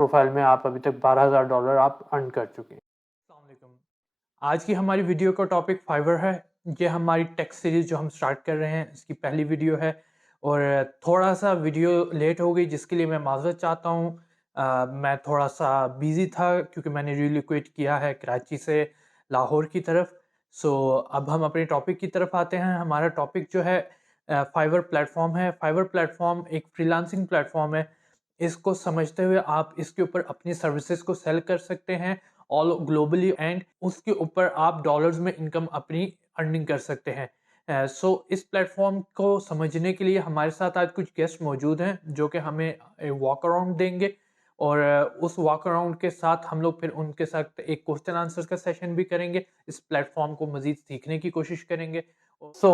Profile में आप अभी तक $12,000 आप अर्न कर चुके हैं। अस्सलाम वालेकुम। आज की हमारी वीडियो का टॉपिक फाइवर है। ये हमारी टेक सीरीज जो हम स्टार्ट कर रहे हैं, इसकी पहली वीडियो है और थोड़ा सा वीडियो लेट हो गई, जिसके लिए मैं माज़रत चाहता हूँ। मैं थोड़ा सा बिज़ी था क्योंकि मैंने रिलोकेट किया है कराची से लाहौर की तरफ। सो अब हम अपने टॉपिक की तरफ आते हैं। हमारा टॉपिक जो है फाइवर प्लेटफॉर्म है। फाइवर प्लेटफॉर्म एक फ्रीलांसिंग प्लेटफॉर्म है। इसको समझते हुए आप इसके ऊपर अपनी सर्विसेज को सेल कर सकते हैं ऑल ग्लोबली, एंड उसके ऊपर आप डॉलर्स में इनकम अपनी अर्निंग कर सकते हैं। सो इस प्लेटफॉर्म को समझने के लिए हमारे साथ आज कुछ गेस्ट मौजूद हैं जो कि हमें वॉक अराउंड देंगे, और उस वॉक अराउंड के साथ हम लोग फिर उनके साथ एक क्वेश्चन आंसर का सेशन भी करेंगे। इस प्लेटफॉर्म को मजीद सीखने की कोशिश करेंगे। So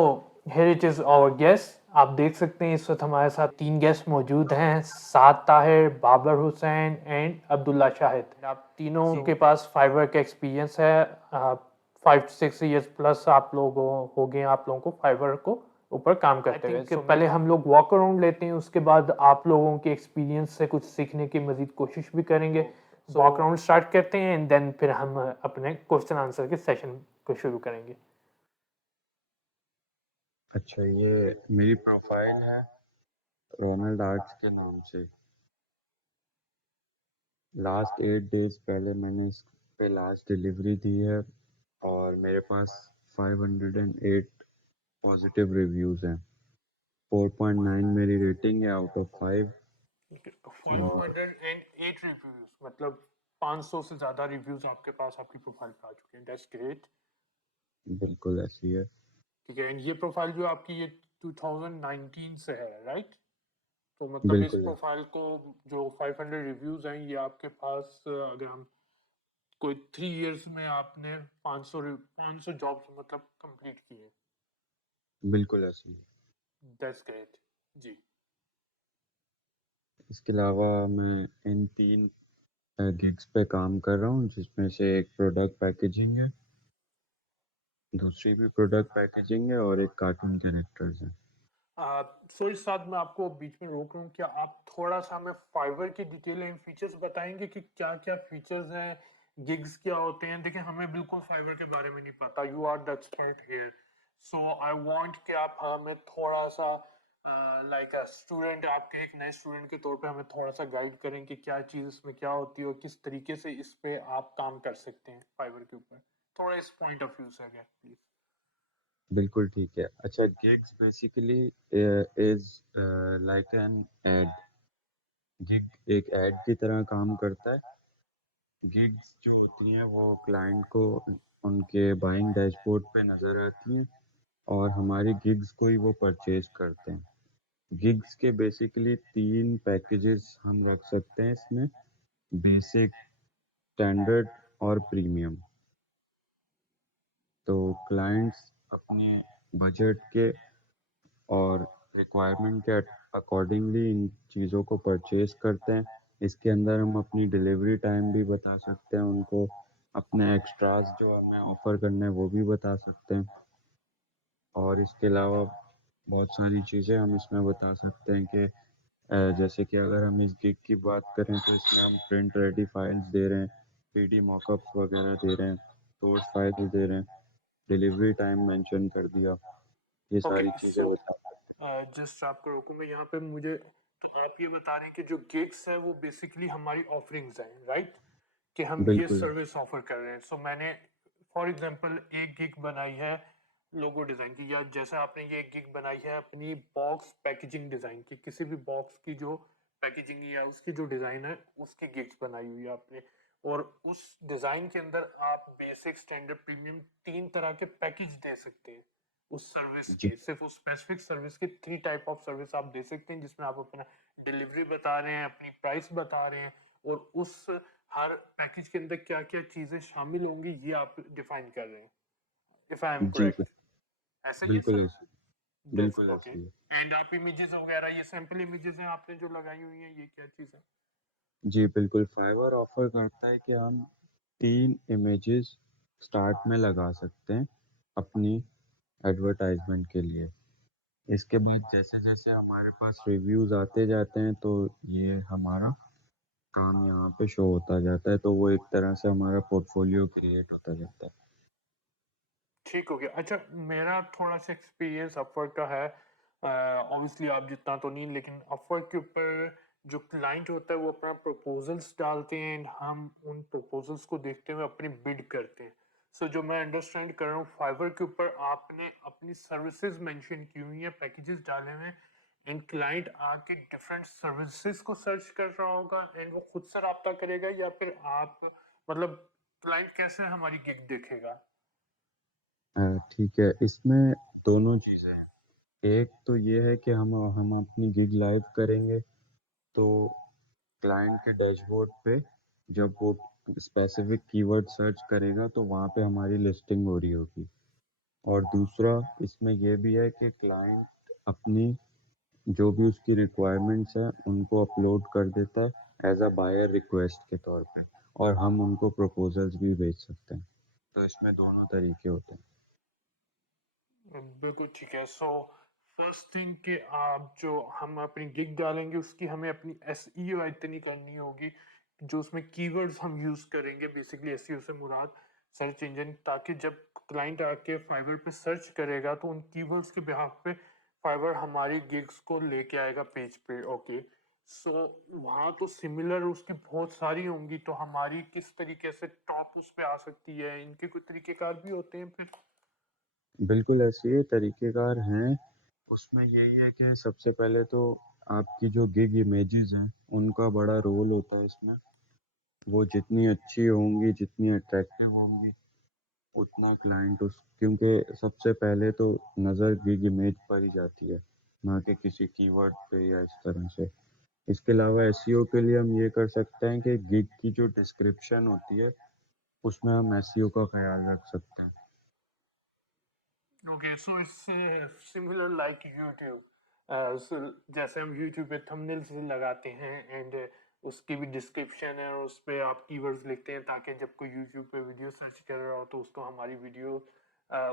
here it is our guest. आप देख सकते हैं इस वक्त हमारे साथ 3 गेस्ट मौजूद हैं, साद ताहिर, बाबर हुसैन एंड अब्दुल्ला शाहिद। आप तीनों के पास फाइवर का एक्सपीरियंस है। 5 to 6 years प्लस आप लोगों हो गए आप लोगों को फाइवर को ऊपर काम करते हुए। so पहले हम लोग वॉक अराउंड लेते हैं, उसके बाद आप लोगों के एक्सपीरियंस से कुछ सीखने की मजीद कोशिश भी करेंगे। वॉक अराउंड स्टार्ट करते हैं एंड देन फिर हम अपने क्वेश्चन आंसर के सेशन को शुरू करेंगे। अच्छा, ये मेरी प्रोफाइल है रोनाल्ड आर्ट्स के नाम से। लास्ट 8 डेज पहले मैंने इस पे लास्ट डिलीवरी दी है और मेरे पास 508 पॉजिटिव रिव्यूज़ हैं। 4.9 मेरी रेटिंग है आउट ऑफ 5। और 508 रिव्यूज, मतलब 500 से ज्यादा रिव्यूज आपके पास आपकी प्रोफाइल पे आ चुके हैं। That's great. बिल्कुल ऐसी है। ठीक है, ये प्रोफाइल जो आपकी ये 2019 से है, राइट? तो मतलब इस बिल्कुल है। प्रोफाइल को जो 500 रिव्यूज हैं, ये आपके पास अगर हम कोई 3 इयर्स में आपने 500 जॉब्स मतलब कंप्लीट किए। बिल्कुल ऐसी है। दैट्स ग्रेट जी। इसके अलावा मैं इन 3 गिग्स पे काम कर रहा हूँ, जिसमें से एक प्रोडक्ट पैकेजिंग है, दूसरी भी प्रोडक्ट पैकेजिंग है और एक कार्टून कैरेक्टर्स है। सो इस साथ मैं आपको बीच में रोक रहा हूँ, क्या आप थोड़ा सा हमें फाइवर की डिटेल एंड फीचर्स बताएंगे कि क्या क्या फीचर्स हैं, गिग्स क्या होते हैं? देखिए, हमें बिल्कुल फाइवर के बारे में नहीं पता। You are the expert here, so I want कि आप हमें थोड़ा सा लाइक अ स्टूडेंट, आपके एक नए स्टूडेंट के तौर पे हमें थोड़ा सा गाइड करें कि क्या चीज़ इसमें क्या होती है और किस तरीके से इस पे आप काम कर सकते हैं फाइवर के ऊपर। थोड़ा इस पॉइंट ऑफ व्यू से प्लीज। बिल्कुल ठीक है। अच्छा, gigs basically is like an ad. Gig एक ऐड की तरह काम करता है। गिग्स जो होती हैं वो क्लाइंट को उनके बाइंग डैशबोर्ड पे नज़र आती हैं और हमारी गिग्स को ही वो परचेज करते हैं। गिग्स के बेसिकली 3 पैकेजेस हम रख सकते हैं इसमें: बेसिक, स्टैंडर्ड और प्रीमियम। तो क्लाइंट्स अपने बजट के और रिक्वायरमेंट के अकॉर्डिंगली इन चीज़ों को परचेज करते हैं। इसके अंदर हम अपनी डिलीवरी टाइम भी बता सकते हैं उनको, अपने एक्स्ट्रास जो हमें ऑफ़र करने हैं वो भी बता सकते हैं, और इसके अलावा बहुत सारी चीज़ें हम इसमें बता सकते हैं कि जैसे कि अगर हम इस गिग की बात करें तो इसमें हम प्रिंट रेडी फाइल्स दे रहे हैं, 3D मॉकअप्स वगैरह दे रहे हैं, सोर्स फाइल्स दे रहे हैं, डिलीवरी टाइम मेंशन कर दिया, ये ओके, सारी चीज़ें सो बता सकते जस्ट आपको रोकूंगा यहाँ पे। मुझे तो आप ये बता रहे हैं कि जो गिग्स है वो बेसिकली हमारी ऑफरिंग्स हैं, राइट? कि हैं। हम ये बिल्कुल। सर्विस ऑफर कर रहे हैं। सो मैंने फॉर एग्जांपल एक गिग बनाई है लोगो डिजाइन की, या जैसे आपने ये एक गिग बनाई है अपनी बॉक्स पैकेजिंग डिजाइन की, किसी भी बॉक्स की जो पैकेजिंग या उसकी जो डिजाइन है उसकी गिग्स बनाई हुई है आपने। और उस डिजाइन के अंदर आप बेसिक, स्टैंडर्ड, प्रीमियम 3 तरह के पैकेज दे सकते हैं उस सर्विस जी। के। सिर्फ उस स्पेसिफिक सर्विस के 3 टाइप ऑफ सर्विस आप दे सकते हैं, जिसमें आप अपना डिलीवरी बता रहे हैं, अपनी प्राइस बता रहे हैं, और उस हर पैकेज के अंदर क्या क्या चीजें शामिल होंगी ये आप डिफाइन कर रहे हैं। इफ आई एम जी करेक्ट, ऐसा ही है बिल्कुल सर? ऐसी। दैट्स बिल्कुल ओके। ऐसी है। एंड आप इमेजेस वगैरह, ये सैंपल इमेजेस हैं आपने जो लगाई हुई हैं, ये क्या चीज है? जी बिल्कुल, फाइवर ऑफर करता है कि हम 3 इमेजेस स्टार्ट में लगा सकते हैं अपनी एडवर्टाइजमेंट के लिए। इसके बाद जैसे जैसे हमारे पास रिव्यूज़ आते जाते हैं तो ये हमारा काम यहाँ पे शो होता जाता है, तो वो एक तरह से हमारा पोर्टफोलियो क्रिएट होता जाता है। ठीक हो गया। अच्छा, मेरा थोड़ा-सा एक्सपीरियंस अपवर्क का है। ऑब्वियसली आप जितना तो नहीं, लेकिन अपवर्क के ऊपर जो क्लाइंट होता है वो अपना प्रपोज़ल्स डालते हैं एंड हम उन प्रपोज़ल्स को देखते हुए अपनी बिड करते हैं। सो जो मैं अंडरस्टैंड कर रहा हूँ, फाइवर के ऊपर आपने अपनी सर्विसेज़ मेंशन की हुई हैं, पैकेजेस डाले हुए हैं एंड क्लाइंट आके डिफरेंट सर्विसेज़ को सर्च कर रहा होगा एंड वो खुद से राब्ता करेगा, या फिर आप मतलब क्लाइंट कैसे हमारी गिग देखेगा? ठीक है, इसमें दोनों चीज़ें हैं। एक तो ये है कि हम अपनी गिग लाइव करेंगे, तो क्लाइंट के डैशबोर्ड पे जब वो स्पेसिफिक कीवर्ड सर्च करेगा, तो वहाँ पे हमारी लिस्टिंग हो रही होगी। और दूसरा इसमें ये भी है कि क्लाइंट अपनी जो भी उसकी रिक्वायरमेंट्स हैं, उनको अपलोड कर देता है एज़ अ बायर रिक्वेस्ट के तौर पे, और हम उनको प्रपोज़ल्स भी भेज सकते हैं। तो इसमें दोनों तरीके होते हैं। बिल्कुल ठीक है। सो फर्स्ट थिंग कि आप जो हम अपनी गिग डालेंगे उसकी हमें अपनी एसईओ इतनी करनी होगी, जो उसमें कीवर्ड्स हम यूज करेंगे, बेसिकली एसईओ से मुराद सर्च इंजन, ताकि जब क्लाइंट आके फाइवर पे सर्च करेगा तो उन कीवर्ड्स के बिहाफ पे फाइवर हमारी गिग्स को लेके आएगा पेज पे। ओके, सो वहाँ तो सिमिलर उसकी बहुत सारी होंगी, तो हमारी किस तरीके से टॉप उस पे आ सकती है, इनके कुछ तरीकेकार भी होते हैं फिर? बिल्कुल ऐसे ही तरीक़ेकार हैं। उसमें यही है कि सबसे पहले तो आपकी जो गिग इमेजेस हैं, उनका बड़ा रोल होता है इसमें। वो जितनी अच्छी होंगी, जितनी अट्रैक्टिव होंगी, उतना क्लाइंट उस क्योंकि सबसे पहले तो नज़र गिग इमेज पर ही जाती है, ना कि किसी कीवर्ड पे या इस तरह से। इसके अलावा एसईओ के लिए हम ये कर सकते हैं कि गिग की जो डिस्क्रिप्शन होती है, उसमें हम एसईओ का ख़्याल रख सकते हैं। Okay, so it's similar like YouTube. So जैसे हम यूट्यूब पे थंबनेल्स लगाते हैं एंड उसकी भी डिस्क्रिप्शन है और उस पे आप कीवर्ड्स लिखते हैं, ताकि जब कोई यूट्यूब पे वीडियो सर्च कर रहा हो तो उसको हमारी वीडियो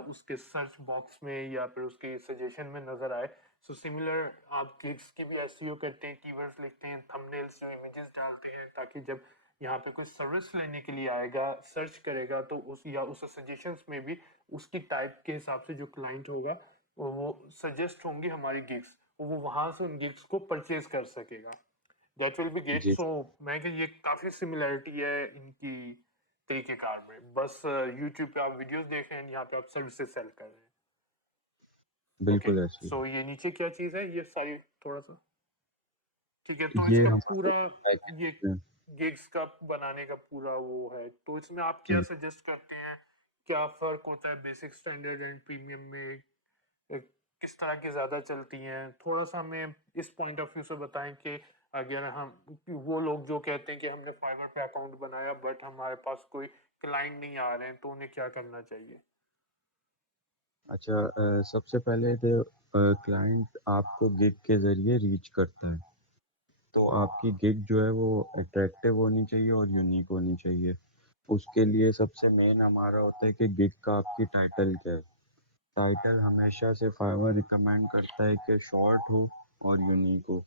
उसके सर्च बॉक्स में या फिर उसके सजेशन में नजर आए। सो सिमिलर आप क्लिक्स की भी एसईओ करते हैं, कीवर्ड्स लिखते हैं, थंबनेल्स जो इमेजेस डालते हैं, ताकि जब यहाँ पे कोई सर्विस लेने के लिए आएगा, सर्च करेगा, तो उस या उस सजेशंस में भी उसकी टाइप के हिसाब से जो क्लाइंट होगा वो सजेस्ट होंगी हमारी गिग्स, वो वहां से उन गिग्स को परचेज कर सकेगा। That will be great. जी, सो मैं कि ये काफी सिमिलरिटी है इनकी तरीकेकार में, बस यूट्यूब पे आप वीडियोस देख रहे हैं, यहाँ पे आप सर्विसेज सेल कर रहे हैं। ओके, बिल्कुल ऐसे ही सो ये नीचे क्या चीज है, ये सारी थोड़ा सा ठीक है, है। तो ये इसका हमारे पूरा ये पैकेज हैं। गिग्स का बनाने का पूरा वो है, तो इसमें आप क्या जी। सजेस्ट करते हैं, क्या फर्क होता है बेसिक, स्टैंडर्ड एंड प्रीमियम में? किस तरह की ज़्यादा चलती हैं, थोड़ा सा हमें इस पॉइंट ऑफ व्यू से बताएं कि अगर हम, वो लोग जो कहते हैं कि हमने फाइवर पे अकाउंट बनाया बट हमारे पास कोई क्लाइंट नहीं आ रहे हैं, तो उन्हें क्या करना चाहिए? अच्छा, सबसे पहले तो क्लाइंट आपको गिग के ज़रिए रीच करता है। तो आपकी गिग जो है वो अट्रैक्टिव होनी चाहिए और यूनिक होनी चाहिए। उसके लिए सबसे मेन हमारा होता है कि गिग का आपकी टाइटल क्या है। टाइटल हमेशा से फाइवर रिकमेंड करता है कि शॉर्ट हो और यूनिक हो।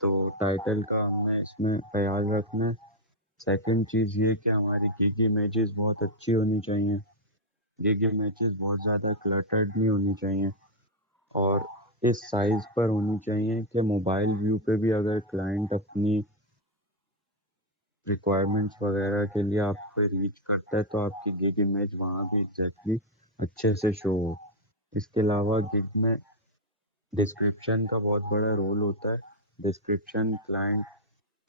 तो टाइटल का हमें इसमें ख़्याल रखना है। सेकंड चीज़ ये कि हमारी गिग इमेजेस बहुत अच्छी होनी चाहिए। गिग इमेजेस बहुत ज़्यादा क्लटर्ड नहीं होनी चाहिए, और इस साइज़ पर होनी चाहिए कि मोबाइल व्यू पे भी अगर क्लाइंट अपनी रिक्वायरमेंट्स वगैरह के लिए आप पे रीच करता है, तो आपकी गिग इमेज वहाँ भी एग्जैक्टली अच्छे से शो हो। इसके अलावा गिग में डिस्क्रिप्शन का बहुत बड़ा रोल होता है। डिस्क्रिप्शन क्लाइंट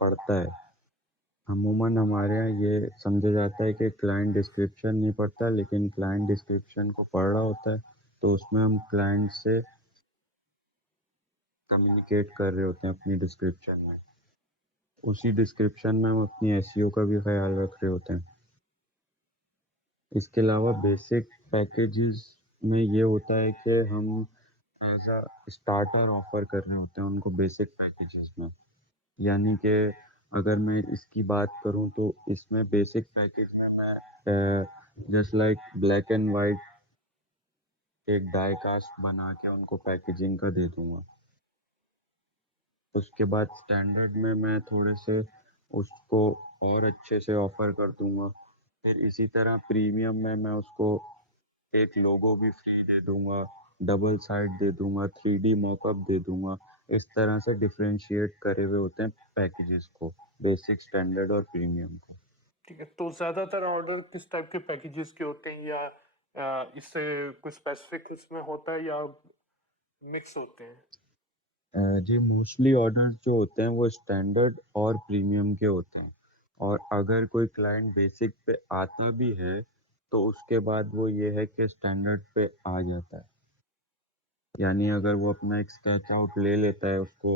पढ़ता है। अमूमन हमारे यहाँ ये समझा जाता है कि क्लाइंट डिस्क्रिप्शन नहीं पढ़ता, लेकिन क्लाइंट डिस्क्रिप्शन को पढ़ रहा होता है। तो उसमें हम क्लाइंट से कम्युनिकेट कर रहे होते हैं अपनी डिस्क्रिप्शन में। उसी डिस्क्रिप्शन में हम अपनी एसईओ का भी ख्याल रख रहे होते हैं। इसके अलावा बेसिक पैकेजेस में ये होता है कि हम एज अ स्टार्टर ऑफर कर रहे होते हैं उनको बेसिक पैकेजेस में। यानी कि अगर मैं इसकी बात करूं, तो इसमें बेसिक पैकेज में मैं just like black and white एक डाई कास्ट बना के उनको पैकेजिंग का दे दूंगा। उसके बाद स्टैंडर्ड में मैं थोड़े से उसको और अच्छे से ऑफर कर दूंगा। फिर इसी तरह प्रीमियम में मैं उसको एक लोगो भी फ्री दे दूंगा, डबल साइड दे दूंगा, 3D मॉकअप दे दूंगा। इस तरह से डिफरेंशिएट करे हुए होते हैं पैकेजेस को, बेसिक, स्टैंडर्ड और प्रीमियम को। ठीक है, तो ज्यादातर ऑर्डर किस टाइप के पैकेजेस के होते हैं, या इससे कोई स्पेसिफिक उसमें होता है, या मिक्स होते हैं? जी, मोस्टली ऑर्डर्स जो होते हैं वो स्टैंडर्ड और प्रीमियम के होते हैं। और अगर कोई क्लाइंट बेसिक पे आता भी है तो उसके बाद वो ये है कि स्टैंडर्ड पे आ जाता है। यानी अगर वो अपना एक स्केच आउट ले लेता है, उसको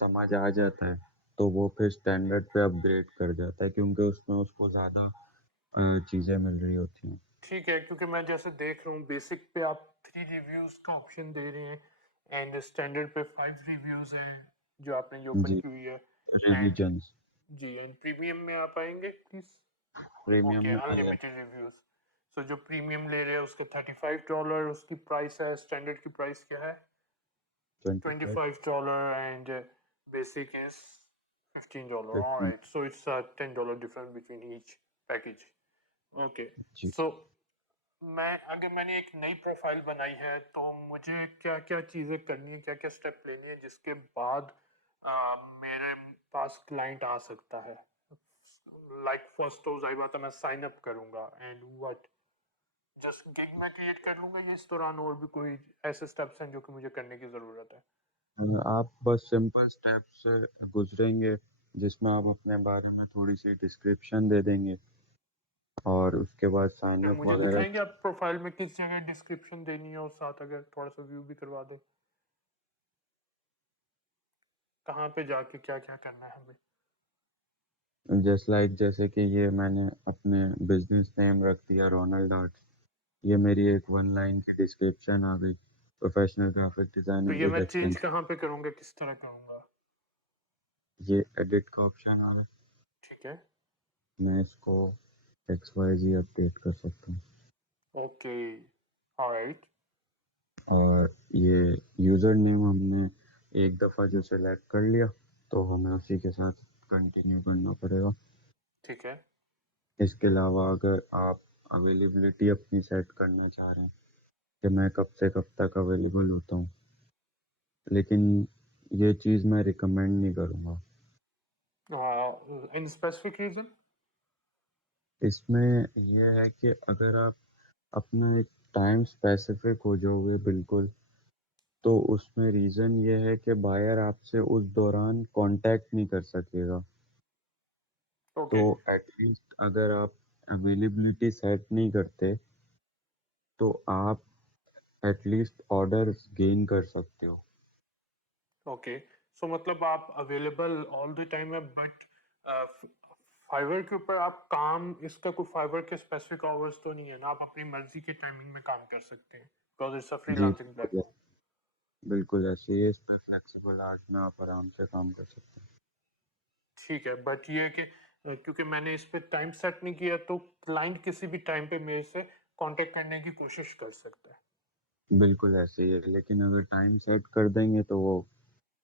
समझ आ जाता है, तो वो फिर स्टैंडर्ड पे अपग्रेड कर जाता है, क्योंकि उसमें उसको ज़्यादा चीज़ें मिल रही होती हैं। ठीक है, क्योंकि मैं जैसे देख रहा हूँ बेसिक पे आप 3 रिव्यूज का ऑप्शन दे रहे हैं, एंड स्टैंडर्ड पे 5 रिव्यूज हैं जो आपने जो ओपन जी, की हुई है। And revisions. जी, एंड प्रीमियम में आप आएंगे प्लीज? प्रीमियम ओके, में आ जाए अनलिमिटेड रिव्यूज। सो जो प्रीमियम ले रहे हैं उसके $35 उसकी प्राइस है, स्टैंडर्ड की प्राइस क्या है? 25। $25, and basic is $15. All 15। right, so it's a $10 difference between each package. Okay, ji. so अगर मैंने एक नई प्रोफाइल बनाई है तो मुझे क्या क्या चीज़ें करनी है, क्या क्या स्टेप लेने हैं जिसके बाद मेरे पास क्लाइंट आ सकता है? लाइक फर्स्ट तो जाहिर बात है मैं साइन अप करूंगा, एंड व्हाट, जस्ट गिग मैं क्रिएट कर लूंगा, या इस दौरान और भी कोई ऐसे स्टेप्स हैं जो कि मुझे करने की ज़रूरत है? आप बस सिंपल स्टेप्स से गुजरेंगे, जिसमें आप अपने बारे में थोड़ी सी डिस्क्रिप्शन दे देंगे और उसके बाद साइन क्या अप मुझे वगैरह। दिखाएंगे आप प्रोफाइल में किस जगह डिस्क्रिप्शन देनी है, और साथ अगर थोड़ा सा व्यू भी करवा दे, कहाँ पे जाके क्या क्या करना है हमें? जैसे कि ये मैंने अपने बिजनेस नेम रख दिया रोनाल्ड आर्ट्स। ये मेरी एक 1 लाइन की डिस्क्रिप्शन आ गई, प्रोफेशनल ग्राफिक तो डिजाइनर ये विद मैं चेंज एक्सटेंस। कहाँ पे करूँगा, किस तरह करूँगा? ये एडिट का ऑप्शन आ गया। ठीक है। मैं इसको XYZ अपडेट कर सकता हूँ। Okay, alright. और ये यूज़र नेम हमने एक दफ़ा जो सेलेक्ट कर लिया, तो हमें उसी के साथ कंटिन्यू करना पड़ेगा। ठीक है। इसके अलावा अगर आप अवेलेबिलिटी अपनी सेट करना चाह रहे हैं कि मैं कब से कब तक अवेलेबल होता हूँ, लेकिन ये चीज़ मैं रिकमेंड नहीं करूँगा। In specific reason? इसमें ये है कि अगर आप अपना एक टाइम स्पेसिफिक हो जाओगे बिल्कुल, तो उसमें रीज़न ये है कि बायर आपसे उस दौरान कांटेक्ट नहीं कर सकेगा। तो ओके। एटलीस्ट अगर आप अवेलेबिलिटी सेट नहीं करते, तो आप एटलीस्ट ऑर्डर्स गेन कर सकते हो। ओके, सो मतलब आप अवेलेबल ऑल द टाइम है, बट फाइवर के ऊपर आप काम, इसका कोई फाइवर के स्पेसिफिक आवर्स तो नहीं है ना, आप अपनी मर्जी के टाइमिंग में काम कर सकते हैं, बिकॉज इट्स अ जी, फ्रीलांसिंग प्लेटफॉर्म? बिल्कुल ऐसे ही है। इसमें फ्लेक्सिबल आवर्स में आप आराम से काम कर सकते हैं। ठीक है, बट ये है कि क्योंकि मैंने इस पे टाइम सेट नहीं किया, तो क्लाइंट किसी भी टाइम पे मेरे से कांटेक्ट करने की कोशिश कर सकता है? बिल्कुल ऐसे ही है, लेकिन अगर टाइम सेट कर देंगे तो वो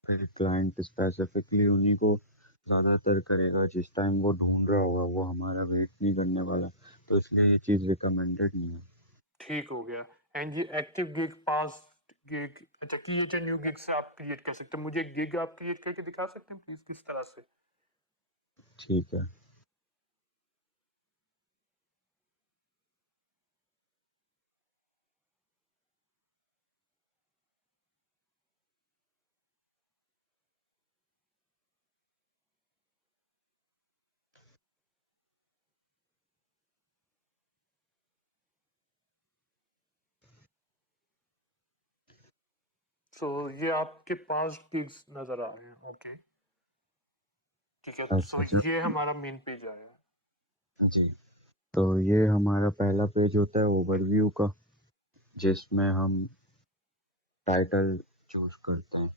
फिर क्लाइंट स्पेसिफिकली उन्हीं को ज़्यादातर करेगा जिस टाइम वो ढूंढ रहा होगा, वो हमारा वेट नहीं करने वाला। तो इसलिए ये चीज़ रिकमेंडेड नहीं है। ठीक हो गया। एंड ये एक्टिव गिग, पास गिग, अच्छा क्रिएट न्यू गिग से आप क्रिएट कर सकते हैं? मुझे एक गिग आप क्रिएट करके दिखा सकते हैं प्लीज, किस तरह से? ठीक है। सो ये आपके पास गिग्स नजर आ रहे हैं, ओके। ठीक है, अच्छा सो जी। ये हमारा मेन पेज आया है। जी, तो ये हमारा पहला पेज होता है ओवरव्यू का, जिसमें हम टाइटल चूज करते हैं।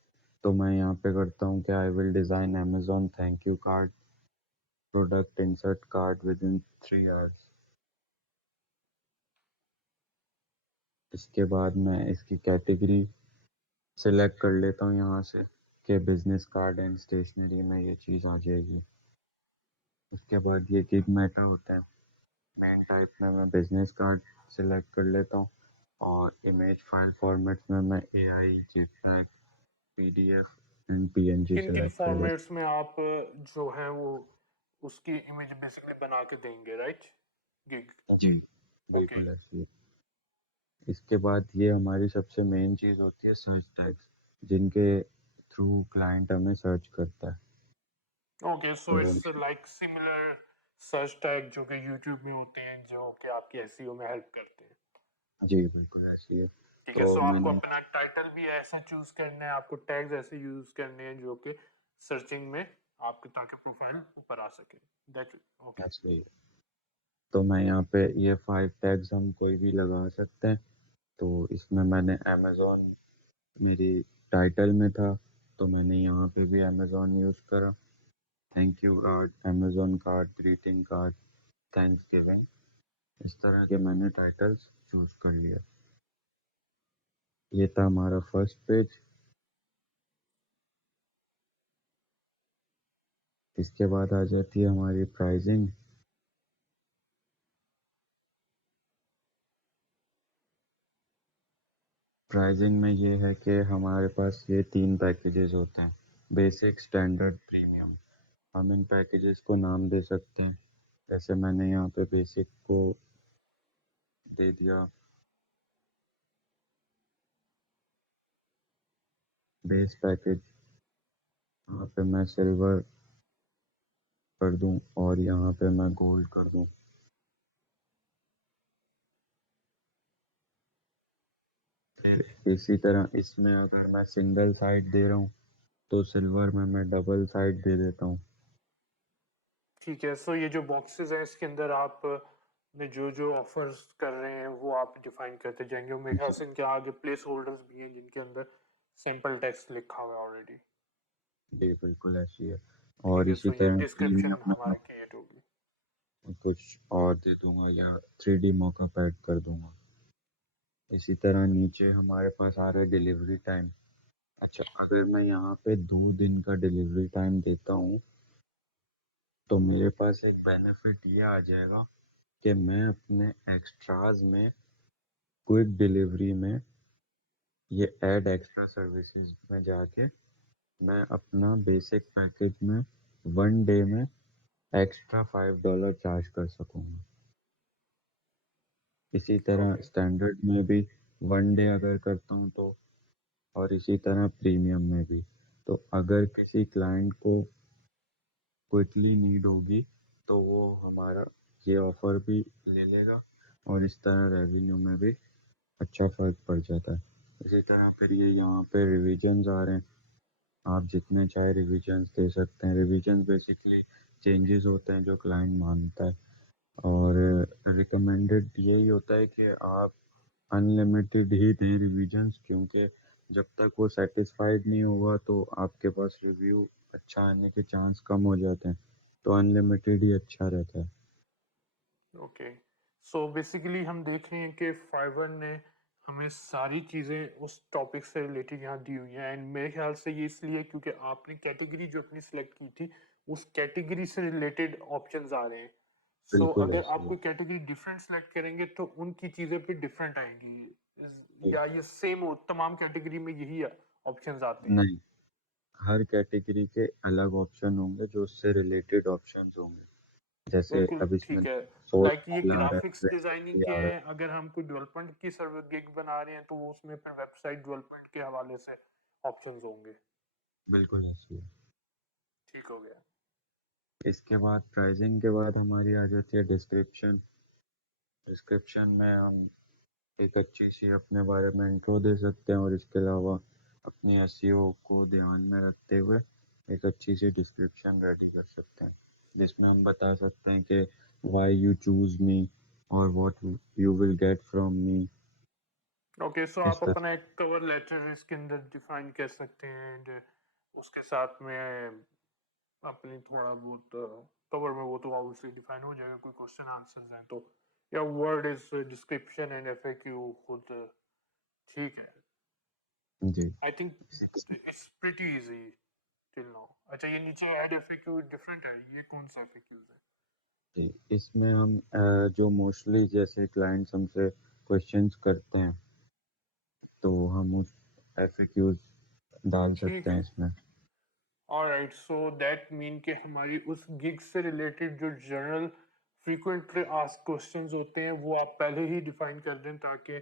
तो मैं यहाँ पे करता हूँ कि I will design Amazon thank you card, product insert card with in 3 hours. इसके बाद मैं इसकी कैटेगरी सिलेक्ट कर लेता हूँ यहाँ से। आपके बिजनेस कार्ड एंड स्टेशनरी में ये चीज़ आ जाएगी। उसके बाद ये गिग मेटा होता है। मेन टाइप में मैं बिजनेस कार्ड सिलेक्ट कर लेता हूँ और इमेज फाइल फॉर्मेट्स में मैं AI, JPEG, PDF and PNG किन किन सिलेक्ट कर लेता फॉर्मेट्स में आप जो है वो उसकी इमेज बेसिकली बना के देंगे, राइट? गिग। हूँ। जी, ओके। बिल्कुल ऐसे ही। इसके बाद ये हमारी सबसे मेन चीज़ होती है सर्च टैग्स, जिनके थ्रू क्लाइंट हमें सर्च करता है। ओके, सो तो it's like similar search tag जो कि यूट्यूब में होते हैं, जो कि आपकी एसईओ में हेल्प करते हैं। जी, बिल्कुल ऐसे ही है। ठीक है, तो सो आपको मैंने अपना टाइटल भी ऐसा चूज करना है, आपको टैग्स ऐसे यूज करने हैं जो कि सर्चिंग में आपके, ताकि प्रोफाइल ऊपर आ सके। That okay. ऐसे ही है। तो मैं यहाँ पे ये 5 टैग्स हम कोई भी लगा सकते हैं। तो इसमें मैंने अमेज़न मेरी टाइटल में था, तो मैंने यहाँ पे भी अमेज़न यूज़ करा। Thank you card, Amazon card, greeting card, thanks giving, इस तरह के मैंने टाइटल्स चूज़ कर लिया। ये था हमारा फर्स्ट पेज। इसके बाद आ जाती है हमारी प्राइसिंग। प्राइसिंग में ये है कि हमारे पास ये 3 पैकेजेस होते हैं, बेसिक, स्टैंडर्ड, प्रीमियम। हम इन पैकेजेस को नाम दे सकते हैं। जैसे मैंने यहाँ पे बेसिक को दे दिया बेस पैकेज, यहाँ पे मैं सिल्वर कर दूं और यहाँ पे मैं गोल्ड कर दूं। फिर इसी तरह इसमें अगर मैं सिंगल साइड दे रहा हूँ तो सिल्वर में मैं डबल साइड दे देता हूँ। ठीक है, सो ये जो बॉक्सेस हैं इसके अंदर आप ने जो जो ऑफर्स कर रहे हैं वो आप डिफाइन करते जाएंगे, और मेरे ख्याल जी, से इनके आगे प्लेस होल्डर्स भी हैं जिनके अंदर सिंपल टेक्स्ट लिखा हुआ है ऑलरेडी। जी, बिल्कुल ऐसी है। ठीक और है, इसी सो ये तरह डिस्क्रिप्शन प्रीमियम में हमारी क्रिएट होगी। मैं कुछ और दे दूंगा या 3D मॉकअप ऐड कर दूंगा। इसी तरह नीचे हमारे पास आ रहा है डिलीवरी टाइम। अच्छा, अगर मैं यहाँ पे 2 दिन का डिलीवरी टाइम देता हूँ तो मेरे पास एक बेनिफिट ये आ जाएगा कि मैं अपने एक्स्ट्राज में, क्विक डिलीवरी में, ये ऐड एक्स्ट्रा सर्विसेज में जाके मैं अपना बेसिक पैकेज में 1 डे में एक्स्ट्रा $5 चार्ज कर सकूंगा। इसी तरह ओके। स्टैंडर्ड में भी 1 डे अगर करता हूँ तो, और इसी तरह प्रीमियम में भी। तो अगर किसी क्लाइंट को क्विकली नीड होगी तो वो हमारा ये ऑफर भी ले लेगा, और इस तरह रेवेन्यू में भी अच्छा फर्क पड़ जाता है। इसी तरह फिर ये यहाँ पे रिविजन्स आ रहे हैं। आप जितने चाहे रिविजन्स दे सकते हैं। रिविजन्स बेसिकली चेंजेस होते हैं जो क्लाइंट मानता है, और रिकमेंडेड यही होता है कि आप अनलिमिटेड ही दें रिविजन्स, क्योंकि जब तक वो सेटिस्फाइड नहीं होगा तो आपके पास रिव्यू अच्छा आने के चांस कम हो जाते हैं। तो अनलिमिटेड ही अच्छा रहता है। ओके, सो बेसिकली हम देख रहे हैं कि फाइवर ने हमें सारी चीज़ें उस टॉपिक से रिलेटेड यहाँ दी हुई हैं, एंड मेरे ख्याल से ये इसलिए क्योंकि आपने कैटेगरी जो अपनी सिलेक्ट की थी उस कैटेगरी से रिलेटेड ऑप्शंस आ रहे हैं। सो बिल्कुल अगर ऐसे आप ही कोई कैटेगरी डिफरेंट सेलेक्ट करेंगे तो उनकी चीज़ें फिर डिफरेंट आएंगी, है। या ये सेम हो तमाम कैटेगरी में यही ऑप्शंस आते हैं? नहीं, हर कैटेगरी के अलग ऑप्शन होंगे जो उससे रिलेटेड ऑप्शंस होंगे। जैसे बिल्कुल अब इसमें ठीक है। सोर्स लाइक ये फाइल आ रहा ग्राफिक्स है, डिजाइनिंग रेसिपी के आ रहा हैं, अगर हम कोई डेवलपमेंट की सर्वर गिग बना रहे हैं तो वो उसमें फिर वेबसाइट डेवलपमेंट के हवाले से ऑप्शंस होंगे। है। बिल्कुल ऐसे ही है। ठीक हो गया। इसके बाद प्राइसिंग के बाद हमारी आ जाती है डिस्क्रिप्शन। डिस्क्रिप्शन में हम एक अच्छी सी अपने बारे में इंट्रो दे सकते हैं, और इसके अलावा अपनी एसईओ को ध्यान में रखते हुए एक अच्छी सी डिस्क्रिप्शन रेडी कर सकते हैं, जिसमें हम बता सकते हैं कि वाई यू चूज मी और what you will get from me. Okay, so इस आप तरह अपना एक कवर लेटर इसके अंदर डिफाइन कर सकते हैं, एंड उसके साथ में अपनी थोड़ा बहुत कवर में वो तो ऑब्वियसली डिफाइन हो जाएगा, कोई क्वेश्चन आंसर्स हैं तो, या word is description and FAQ खुद। ठीक है। जी। आई थिंक इसी के it's pretty easy till now. अच्छा, ये नीचे ऐड एफएक्यू डिफरेंट है, ये कौन सा एफएक्यूज है? जी, इसमें हम जो मोस्टली जैसे क्लाइंट्स हमसे क्वेश्चंस करते हैं, तो हम उस एफएक्यूज डाल सकते ठीक हैं है। इसमें। ऑलराइट, सो दैट मीन कि हमारी उस गिग से रिलेटेड जो जनरल फ्रीक्वेंटली आस्क्ड क्वेश्चंस होते हैं वो आप पहले ही डिफाइन कर दें, ताकि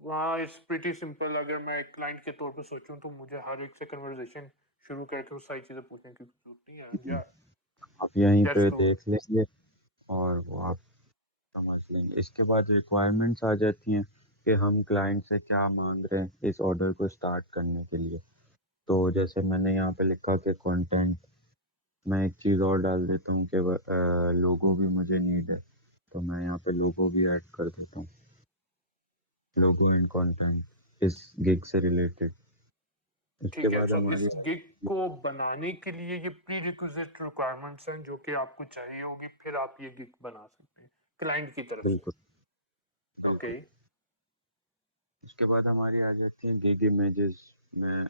वहाँ इट्स प्रीटी सिंपल। अगर मैं एक क्लाइंट के तौर पे सोचूं तो मुझे हर एक से कन्वर्सेशन शुरू करके वो सारी चीज़ें पूछने की जरूरत नहीं है। या आप यहीं दैट्स पे नो। देख लेंगे और वो आप समझ लेंगे। इसके बाद रिक्वायरमेंट्स आ जाती हैं कि हम क्लाइंट से क्या मांग रहे हैं इस ऑर्डर को स्टार्ट करने के लिए। तो जैसे मैंने यहाँ पे लिखा कि कंटेंट, मैं एक चीज़ और डाल देता हूँ कि लोगो भी मुझे नीड है, तो मैं यहाँ पे लोगो भी ऐड कर देता हूँ। लोगो एंड कंटेंट इस गिग से रिलेटेड। इसके ठीक है, बाद सो इस हमारी गिग को बनाने के लिए ये प्री रिक्विजिट रिक्वायरमेंट्स हैं जो कि आपको चाहिए होगी, फिर आप ये गिग बना सकते हैं क्लाइंट की तरफ से। बिल्कुल ओके। बिल्कुल। उसके बाद हमारी आ जाती हैं गिग इमेजेस में।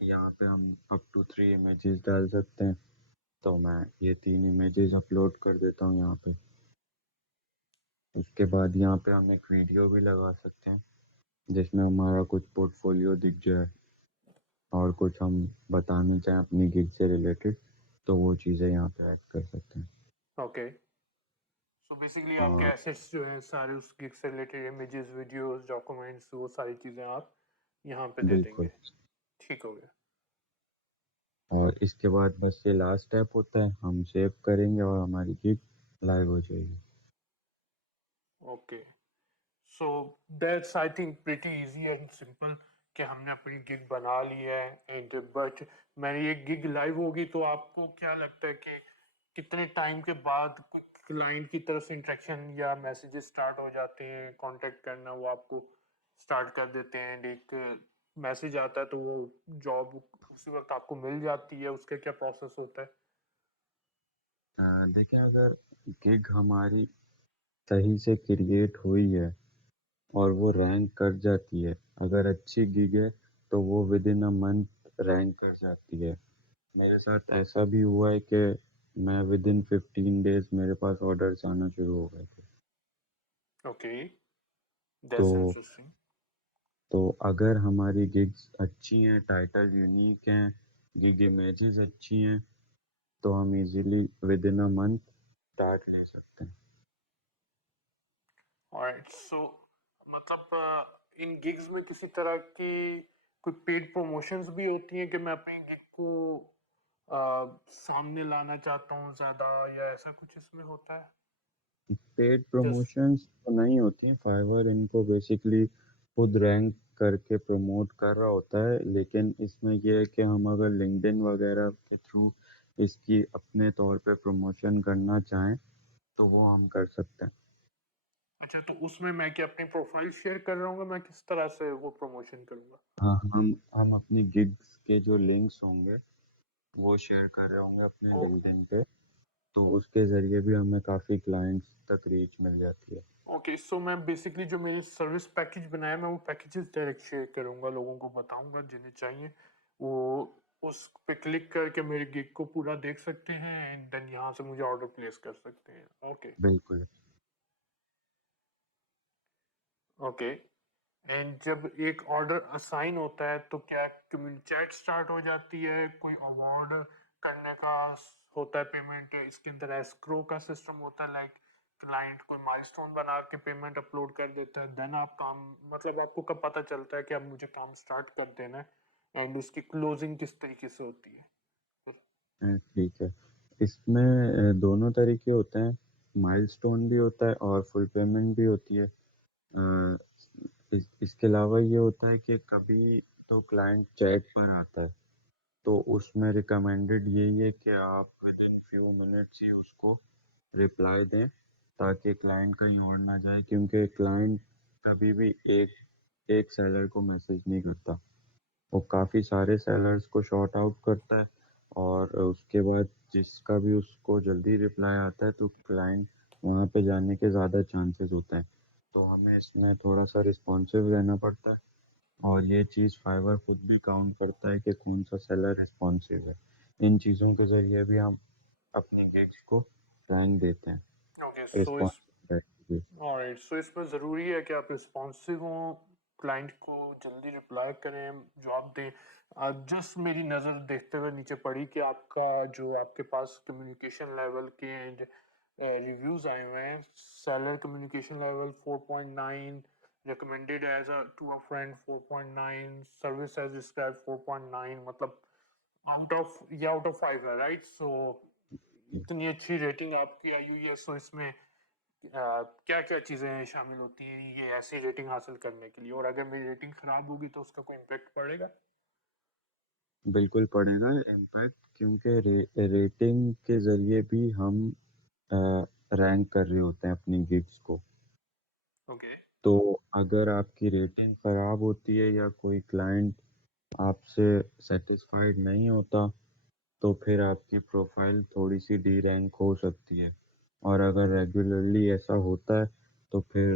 यहाँ पे हम अप टू 3 इमेजेस डाल सकते हैं, तो मैं ये 3 इमेजेस अपलोड कर देता हूँ यहाँ पे। उसके बाद यहाँ पे हम एक वीडियो भी लगा सकते हैं जिसमें हमारा कुछ पोर्टफोलियो दिख जाए और कुछ हम बताना चाहें अपनी गिग से रिलेटेड, तो वो चीज़ें यहाँ पे ऐड कर सकते हैं। ओके, सो बेसिकली आपके और एसेट्स जो हैं सारे उस गिग से रिलेटेड इमेजेस, वीडियोस, डॉक्यूमेंट्स, वो सारी चीज़ें आप यहाँ पे दे बिल्कुल। देंगे। ठीक हो गया। और इसके बाद बस ये लास्ट स्टेप होता है, हम सेव करेंगे और हमारी गिग लाइव हो जाएगी। Okay, so that's I think pretty easy and simple कि हमने अपनी गिग बना ली है। एंड बट मैंने ये गिग लाइव होगी तो आपको क्या लगता है कि कितने टाइम के बाद क्लाइंट की तरफ से इंटरेक्शन या मैसेजेस स्टार्ट हो जाते हैं, कांटेक्ट करना वो आपको स्टार्ट कर देते हैं, एंड एक मैसेज आता है तो वो जॉब उसी वक्त आपको मिल जाती है, उसका क्या प्रोसेस होता है? देखिए, अगर गिग हमारी सही से क्रिएट हुई है और वो रैंक कर जाती है, अगर अच्छी गिग है तो वो with in a month rank कर जाती है। मेरे साथ ऐसा भी हुआ है कि मैं विद इन 15 डेज मेरे पास ऑर्डर्स आना शुरू हो गए थे। ओके, तो दैट्स इंटरेस्टिंग। तो अगर हमारी गिग्स अच्छी हैं, टाइटल यूनिक हैं, गिग इमेजेस अच्छी हैं, तो हम easily with in a month start ले सकते हैं। ऑलराइट, सो मतलब इन गिग्स में किसी तरह की कोई पेड प्रमोशंस भी होती हैं कि मैं अपनी गिग को सामने लाना चाहता हूँ ज्यादा, या ऐसा कुछ इसमें होता है? पेड जस्ट प्रमोशंस तो नहीं होती हैं, फाइवर इनको बेसिकली खुद रैंक करके प्रमोट कर रहा होता है, लेकिन इसमें यह है कि हम अगर लिंक्डइन वगैरह के थ्रू इसकी अपने तौर पे प्रमोशन करना चाहें तो वो हम कर सकते हैं। अच्छा, तो उसमें मैं क्या अपनी प्रोफाइल शेयर कर रहा हूँ, मैं किस तरह से वो प्रमोशन करूँगा? हाँ, हम अपनी गिग्स के जो लिंक्स होंगे वो शेयर कर रहे होंगे अपने ओ, लिंक्डइन पे, तो उसके ज़रिए भी हमें काफ़ी क्लाइंट्स तक रीच मिल जाती है। ओके, सो मैं बेसिकली जो मेरी सर्विस पैकेज बनाया मैं वो पैकेजेस डायरेक्ट शेयर करूँगा, लोगों को बताऊँगा जिन्हें चाहिए वो उस पे क्लिक करके मेरे गिग को पूरा देख सकते हैं, एंड देन यहाँ से मुझे ऑर्डर प्लेस कर सकते हैं। ओके। बिल्कुल। ओके, एंड जब एक ऑर्डर असाइन होता है तो क्या कम्युनिटी चैट स्टार्ट हो जाती है, कोई अवार्ड करने का होता है पेमेंट, इसके अंदर एस्क्रो का सिस्टम होता है, लाइक क्लाइंट कोई माइलस्टोन बना के पेमेंट अपलोड कर देता है, देन आप काम, मतलब आपको कब पता चलता है कि अब मुझे काम स्टार्ट कर देना है, एंड इसकी क्लोजिंग किस तरीके से होती है? ठीक है। इसमें दोनों तरीके होते हैं, माइलस्टोन भी होता है और फुल पेमेंट भी होती है। अ, इसके अलावा ये होता है कि कभी तो क्लाइंट चैट पर आता है, तो उसमें रिकमेंडेड यही है कि आप विद इन फ्यू मिनट्स ही उसको रिप्लाई दें, ताकि क्लाइंट कहीं और ना जाए, क्योंकि क्लाइंट कभी भी एक एक सेलर को मैसेज नहीं करता, वो काफ़ी सारे सेलर्स को शॉर्ट आउट करता है, और उसके बाद जिसका भी उसको जल्दी रिप्लाई आता है तो क्लाइंट वहाँ पे जाने के ज़्यादा चांसेस होते हैं। तो हमें इसमें थोड़ा सा रिस्पॉन्सिव रहना पड़ता है। और ये चीज़ फाइवर खुद भी काउंट करता है कि कौन सा सेलर रिस्पॉन्सिव है। इन चीज़ों के ज़रिए भी हम अपनी गिग्स को रैंक देते हैं ओके, सो इस रिस्पॉन्सिव रहने के ऑलराइट, सो इसमें ज़रूरी है कि आप रिस्पॉन्सिव हों, क्लाइंट को जल्दी रिप्लाई करें, जवाब दें। जस्ट मेरी नज़र देखते हुए नीचे पड़ी कि आपका जो आपके पास कम्युनिकेशन लेवल के एंड रिव्यूज़ आए हुए हैं, seller communication level 4.9, recommended as a to a friend 4.9, service as described 4.9, मतलब आउट ऑफ 5 है, राइट? सो लिए। इतनी अच्छी रेटिंग आपकी आई हुई है, सो इसमें क्या क्या चीज़ें शामिल होती हैं ये ऐसी रेटिंग हासिल करने के लिए, और अगर मेरी रेटिंग खराब होगी तो उसका कोई इम्पेक्ट पड़ेगा? बिल्कुल पड़ेगा इम्पैक्ट, क्योंकि रेटिंग के ज़रिए भी हम रैंक कर रहे होते हैं अपनी गिग्स को। ओके, तो अगर आपकी रेटिंग ख़राब होती है या कोई क्लाइंट आपसे सैटिस्फाइड नहीं होता, तो फिर आपकी प्रोफाइल थोड़ी-सी डी रैंक हो सकती है। और अगर रेगुलरली ऐसा होता है, तो फिर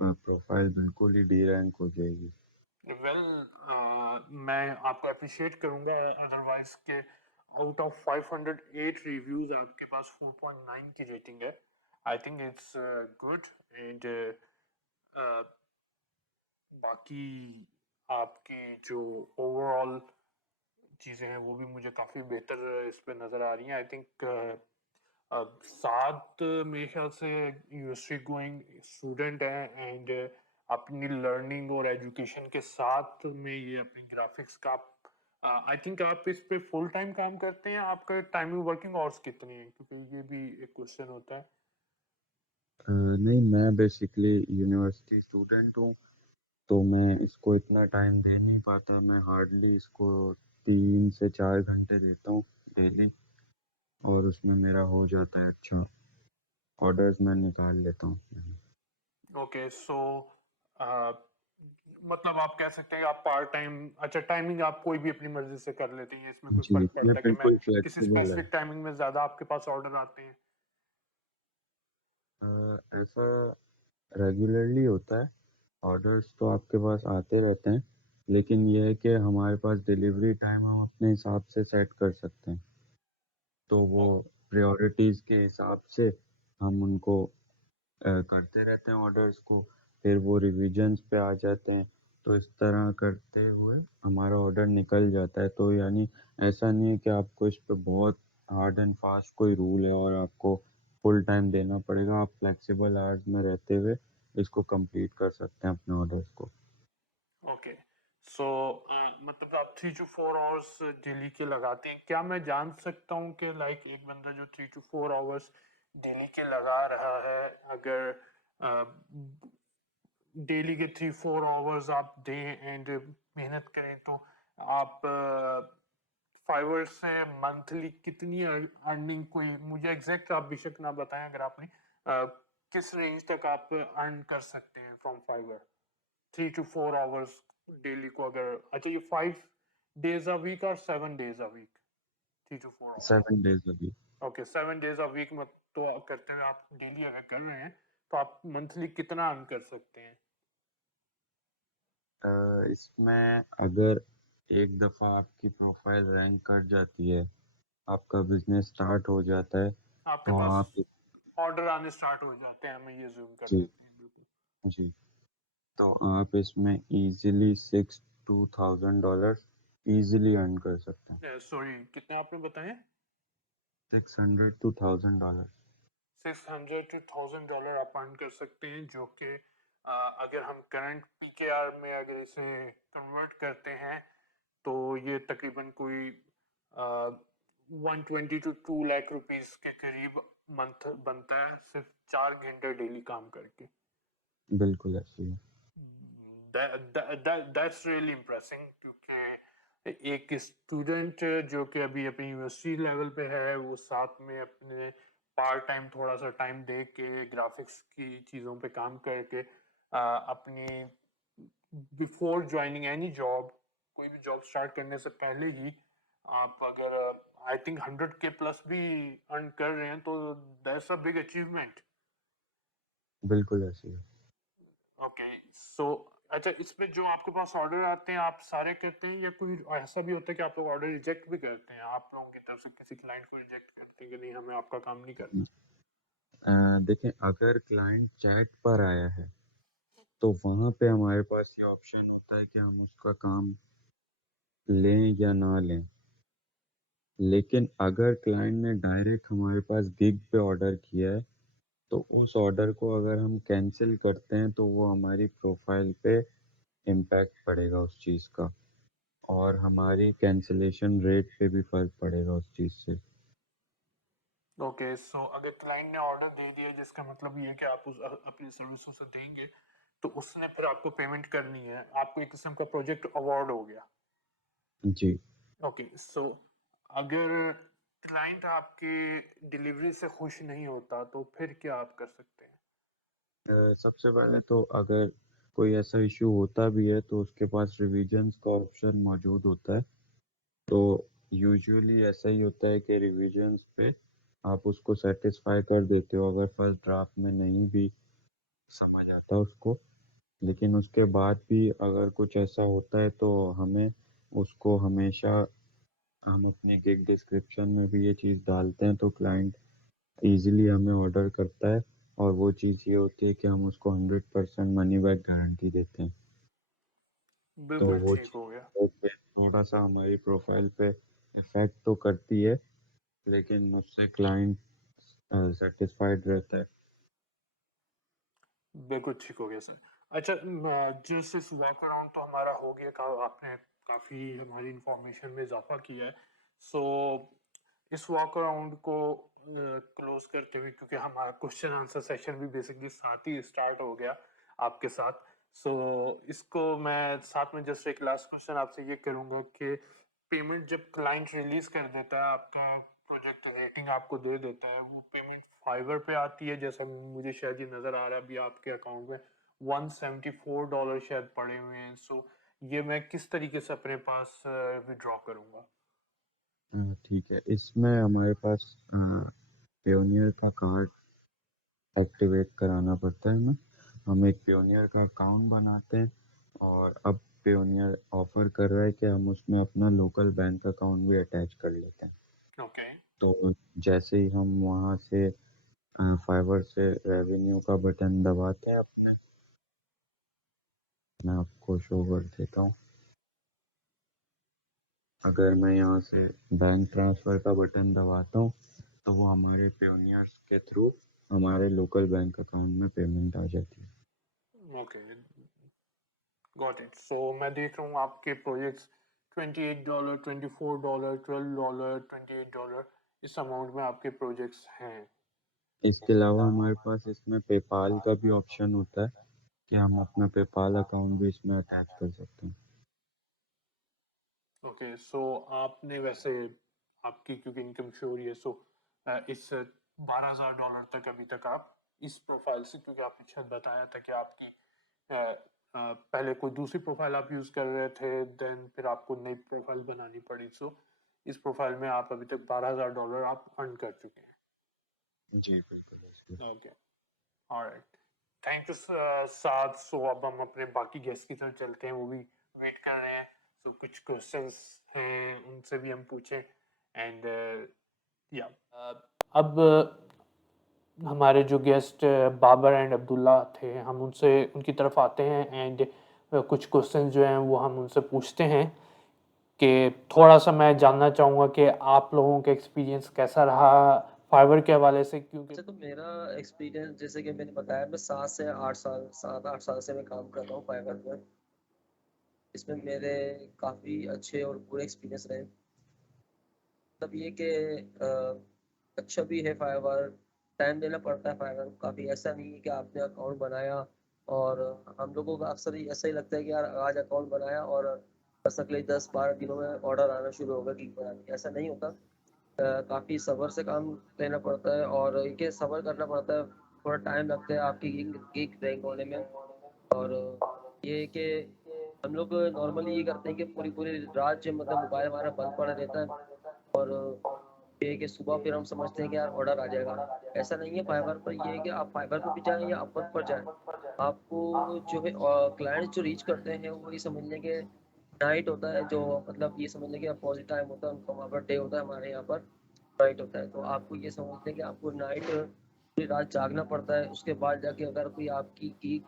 प्रोफाइल बिल्कुल ही डी रैंक हो जाएगी। वेल, मैं आपको अप्रिशिएट करूंगा, अदरवाइज के आउट ऑफ 508 रिव्यूज आपके पास 4.9 की रेटिंग है। I think it's good, and बाकी आपकी जो ओवरऑल चीज़ें हैं वो भी मुझे काफ़ी बेहतर इस पे नज़र आ रही हैं। आई थिंक सात मेरे ख्याल से यूनिवर्सिटी गोइंग स्टूडेंट हैं, एंड अपनी लर्निंग और एजुकेशन के साथ में ये अपनी ग्राफिक्स का आई थिंक आप इस पे फुल टाइम काम करते हैं। आपका टाइमिंग वर्किंग आवर्स कितनी है, क्योंकि ये भी एक क्वेश्चन होता है। नहीं, मैं बेसिकली यूनिवर्सिटी स्टूडेंट हूँ, तो मैं इसको इतना टाइम दे नहीं पाता। मैं हार्डली इसको 3 से 4 घंटे देता हूँ डेली, और उसमें मेरा हो जाता है अच्छा, ऑर्डर्स मैं निकाल लेता हूँ। ओके, सो मतलब आप कह सकते हैं कि आप पार्ट टाइम, अच्छा टाइमिंग आप कोई भी अपनी मर्जी से कर लेते हैं, इसमें कोई जी, फर्क मैं पड़ता है कि मैं बिल्कुल किसी फ्लेक्सिबल है। स्पेसिफिक टाइमिंग में ज्यादा आपके पास ऑर्डर आते हैं? ऐसा रेगुलरली होता है, ऑर्डर्स तो आपके पास आते रहते हैं, लेकिन ये है कि हमारे पास डिलीवरी टाइम हम अपने हिसाब से सेट कर सकते हैं। तो वो ओ, प्रायोरिटीज़ के हिसाब से हम उनको करते रहते हैं ऑर्डर्स को, फिर वो रिविजन्स पे आ जाते हैं। तो इस तरह करते हुए हमारा ऑर्डर निकल जाता है। तो यानी ऐसा नहीं है कि आपको इस पे बहुत हार्ड एंड फास्ट कोई रूल है और आपको फुल टाइम देना पड़ेगा। आप फ्लेक्सिबल आवर्स में रहते हुए इसको कंप्लीट कर सकते हैं अपने ऑर्डर्स को। ओके, सो मतलब आप 3 to 4 आवर्स डेली के लगाते हैं। क्या मैं जान सकता हूँ कि लाइक एक बंदा जो 3 to 4 आवर्स डेली के लगा रहा है, अगर डेली के 3 4 आवर्स आप दें एंड मेहनत करें, तो आप फाइवर से मंथली कितनी अर्निंग, कोई मुझे एग्जैक्ट आप बेशक ना बताएं अगर आपने, किस रेंज तक आप अर्न कर सकते हैं from Fiverr 3 to 4 hours daily को? अगर अच्छा, ये 5 days अ वीक और 7 days a week, 3 to 4 hours? 7 days a week. Okay, 7 days a week में तो करते हुए आप डेली अगर कर रहे हैं तो आप मंथली कितना अर्न कर सकते हैं? इसमें अगर एक दफ़ा आपकी प्रोफाइल रैंक कर जाती है, आपका बिज़नेस स्टार्ट हो जाता है, आपके तो पास आप ऑर्डर आने स्टार्ट हो जाते हैं, हमें ये जूम कर जी, लेते हैं, बिल्कुल। जी। तो आप इसमें ईज़िली 6 टू $1000 ईज़िली अर्न कर सकते हैं। सॉरी, कितने आपने बताए? 600 टू $1000। 600 to 1000 डॉलर आप अर्न कर सकते हैं, जो कि अगर हम करंट पीकेआर में अगर इसे कन्वर्ट करते हैं तो ये तकरीबन कोई 120 to 2 लाख रुपीस के करीब मंथ बनता है, सिर्फ 4 घंटे डेली काम करके। बिल्कुल ऐसे ही है। दैट्स रियली इम्प्रेसिंग, क्योंकि एक स्टूडेंट जो कि अभी अपनी यूनिवर्सिटी लेवल पे है, वो साथ में अपने पार्ट टाइम थोड़ा सा टाइम दे के ग्राफिक्स की चीज़ों पे काम करके अपनी बिफोर ज्वाइनिंग एनी जॉब, कोई भी जॉब स्टार्ट करने से पहले ही आप अगर आई थिंक 100K प्लस भी अर्न कर रहे हैं तो दैट्स अ बिग अचीवमेंट। बिल्कुल ऐसे ही है। ओके सो अच्छा, इसमें जो आपके पास ऑर्डर आते हैं आप सारे करते हैं या कोई ऐसा भी होता है कि आप लोग ऑर्डर रिजेक्ट भी करते हैं, आप लोगों की तरफ से किसी क्लाइंट को रिजेक्ट करते हैं कि नहीं हमें आपका काम नहीं करना? देखें, अगर क्लाइंट चैट पर आया है तो वहाँ पे हमारे पास ये ऑप्शन होता है कि हम उसका काम लें या ना लें। लेकिन अगर क्लाइंट ने डायरेक्ट हमारे पास गिग पे ऑर्डर किया है, तो उस ऑर्डर को अगर हम कैंसिल करते हैं तो वो हमारी प्रोफाइल पे इम्पैक्ट पड़ेगा उस चीज़ का, और हमारी कैंसिलेशन रेट पे भी फ़र्क पड़ेगा उस चीज़ से। ओके सो अगर क्लाइंट ने ऑर्डर दे दिया जिसका मतलब ये है कि आप उस अपनी सर्विसों से देंगे, तो उसने फिर आपको पेमेंट करनी है, आपको एक किस्म का प्रोजेक्ट अवार्ड हो गया। जी। ओके सो अगर क्लाइंट आपके डिलीवरी से खुश नहीं होता तो फिर क्या आप कर सकते हैं? सबसे पहले तो अगर कोई ऐसा इश्यू होता भी है तो उसके पास रिविजन्स का ऑप्शन मौजूद होता है। तो यूजुअली ऐसा ही होता है कि रिविजन्स पे आप उसको सेटिस्फाई कर देते हो अगर फर्स्ट ड्राफ्ट में नहीं भी समझ आता उसको। लेकिन उसके बाद भी अगर कुछ ऐसा होता है तो हमें उसको हमेशा, हम अपने गिग डिस्क्रिप्शन में भी ये चीज़ डालते हैं तो क्लाइंट ईज़िली हमें ऑर्डर करता है, और वो चीज़ ये होती है कि हम उसको 100% मनी बैक गारंटी देते हैं। तो बिल्कुल वो ठीक हो गया। चीज़ पे थोड़ा-सा हमारी प्रोफाइल पे इफ़ेक्ट तो करती है, लेकिन मुझसे क्लाइंट सैटिस्फाइड रहता है। बिल्कुल ठीक हो गया सर। अच्छा जैसे वॉक अराउंड तो हमारा हो गया, आपने काफ़ी हमारी इंफॉर्मेशन में इजाफा किया है। सो इस वॉक अराउंड को क्लोज करते हुए, क्योंकि हमारा क्वेश्चन आंसर सेशन भी बेसिकली साथ ही स्टार्ट हो गया आपके साथ। सो इसको मैं साथ में जस्ट एक लास्ट क्वेश्चन आपसे ये करूँगा कि पेमेंट जब क्लाइंट रिलीज कर देता है आपका प्रोजेक्ट, रेटिंग आपको दे देता है, वो पेमेंट फाइवर पे आती है, जैसा मुझे शायद ये नज़र आ रहा है अभी आपके अकाउंट में $174 शायद पड़े हुए हैं। सो ये मैं किस तरीके से अपने पास विड्रॉ करूँगा? ठीक है, इसमें हमारे पास पेयोनियर का कार्ड एक्टिवेट कराना पड़ता है हमें। हम एक पेयोनियर का अकाउंट बनाते हैं, और अब पेयोनियर ऑफ़र कर रहा है कि हम उसमें अपना लोकल बैंक अकाउंट भी अटैच कर लेते हैं। ओके। तो जैसे ही हम वहाँ से फाइवर से रेवेन्यू का बटन दबाते हैं अपने, मैं आपको शो कर देता हूँ। अगर मैं यहाँ से बैंक ट्रांसफ़र का बटन दबाता हूँ, तो वो हमारे पेयोनियर्स के थ्रू हमारे लोकल बैंक अकाउंट में पेमेंट आ जाती है। Okay got it. सो मैं देख रहा हूँ आपके प्रोजेक्ट्स $28, $24, $12, $28 इस अमाउंट में आपके प्रोजेक्ट्स हैं। इसके अलावा हमारे पास इसमें पेपाल का भी ऑप्शन होता है कि हम अपना पेपाल अकाउंट भी इसमें अटैच कर सकते हैं। ओके सो आपने वैसे आपकी क्योंकि इनकम शो हो रही है, सो इस $12,000 तक अभी तक आप इस प्रोफाइल से, क्योंकि आपने शायद बताया था कि आपकी पहले कोई दूसरी प्रोफाइल आप यूज कर रहे थे, देन फिर आपको नई प्रोफाइल बनानी पड़ी, सो इस प्रोफाइल में आप अभी तक $12,000 आप अर्न कर चुके जी, बिल्कुल ऐसे। हैं। ओके ऑलराइट, थैंक यू साद। सो अब हम अपने बाकी गेस्ट की तरफ चलते हैं, वो भी वेट कर रहे हैं। सो कुछ क्वेश्चंस हैं उनसे भी हम पूछें एंड या अब हमारे जो गेस्ट बाबर एंड अब्दुल्ला थे, हम उनसे उनकी तरफ आते हैं एंड कुछ क्वेश्चन जो हैं वो हम उनसे पूछते हैं कि थोड़ा सा मैं जानना चाहूँगा कि आप लोगों का एक्सपीरियंस कैसा रहा फाइवर के हवाले से, क्योंकि अच्छा, तो मेरा एक्सपीरियंस जैसे कि मैंने बताया, मैं 7 8 साल से मैं काम कर रहा हूँ फाइवर पर। इसमें मेरे काफ़ी अच्छे और बुरे एक्सपीरियंस रहे। तब ये कि अच्छा भी है फाइवर, टाइम देना पड़ता है फाइवर को काफ़ी। ऐसा नहीं है कि आपने अकाउंट बनाया और हम लोगों का अक्सर ऐसा ही लगता है कि यार आज अकाउंट बनाया और बस अगले 10 12 दिनों में ऑर्डर आना शुरू होगा गिग बनाने, ऐसा नहीं होता। काफ़ी सब्र से काम लेना पड़ता है और ये सब्र करना पड़ता है, थोड़ा टाइम लगता है आपकी गिग गिग रैंक होने में। और ये कि हम लोग नॉर्मली ये करते हैं कि पूरी पूरी रात जो मतलब मोबाइल हमारा बंद पड़ा रहता है, और ये है कि सुबह फिर हम समझते हैं कि यार ऑर्डर आ जाएगा। ऐसा नहीं है फाइवर पर, ये है कि आप फाइवर पर भी जाएँ या अपवर्क पर जाएँ, आपको जो है क्लाइंट्स जो रीच करते हैं वो ये समझ लें कि नाइट होता है, जो मतलब ये समझ लें कि अपोजिट टाइम होता है उनका, वहाँ पर डे होता है, हमारे यहाँ पर नाइट होता है। तो आपको ये समझते हैं कि आपको नाइट पूरी रात जागना पड़ता है, उसके बाद जाके अगर कोई आपकी की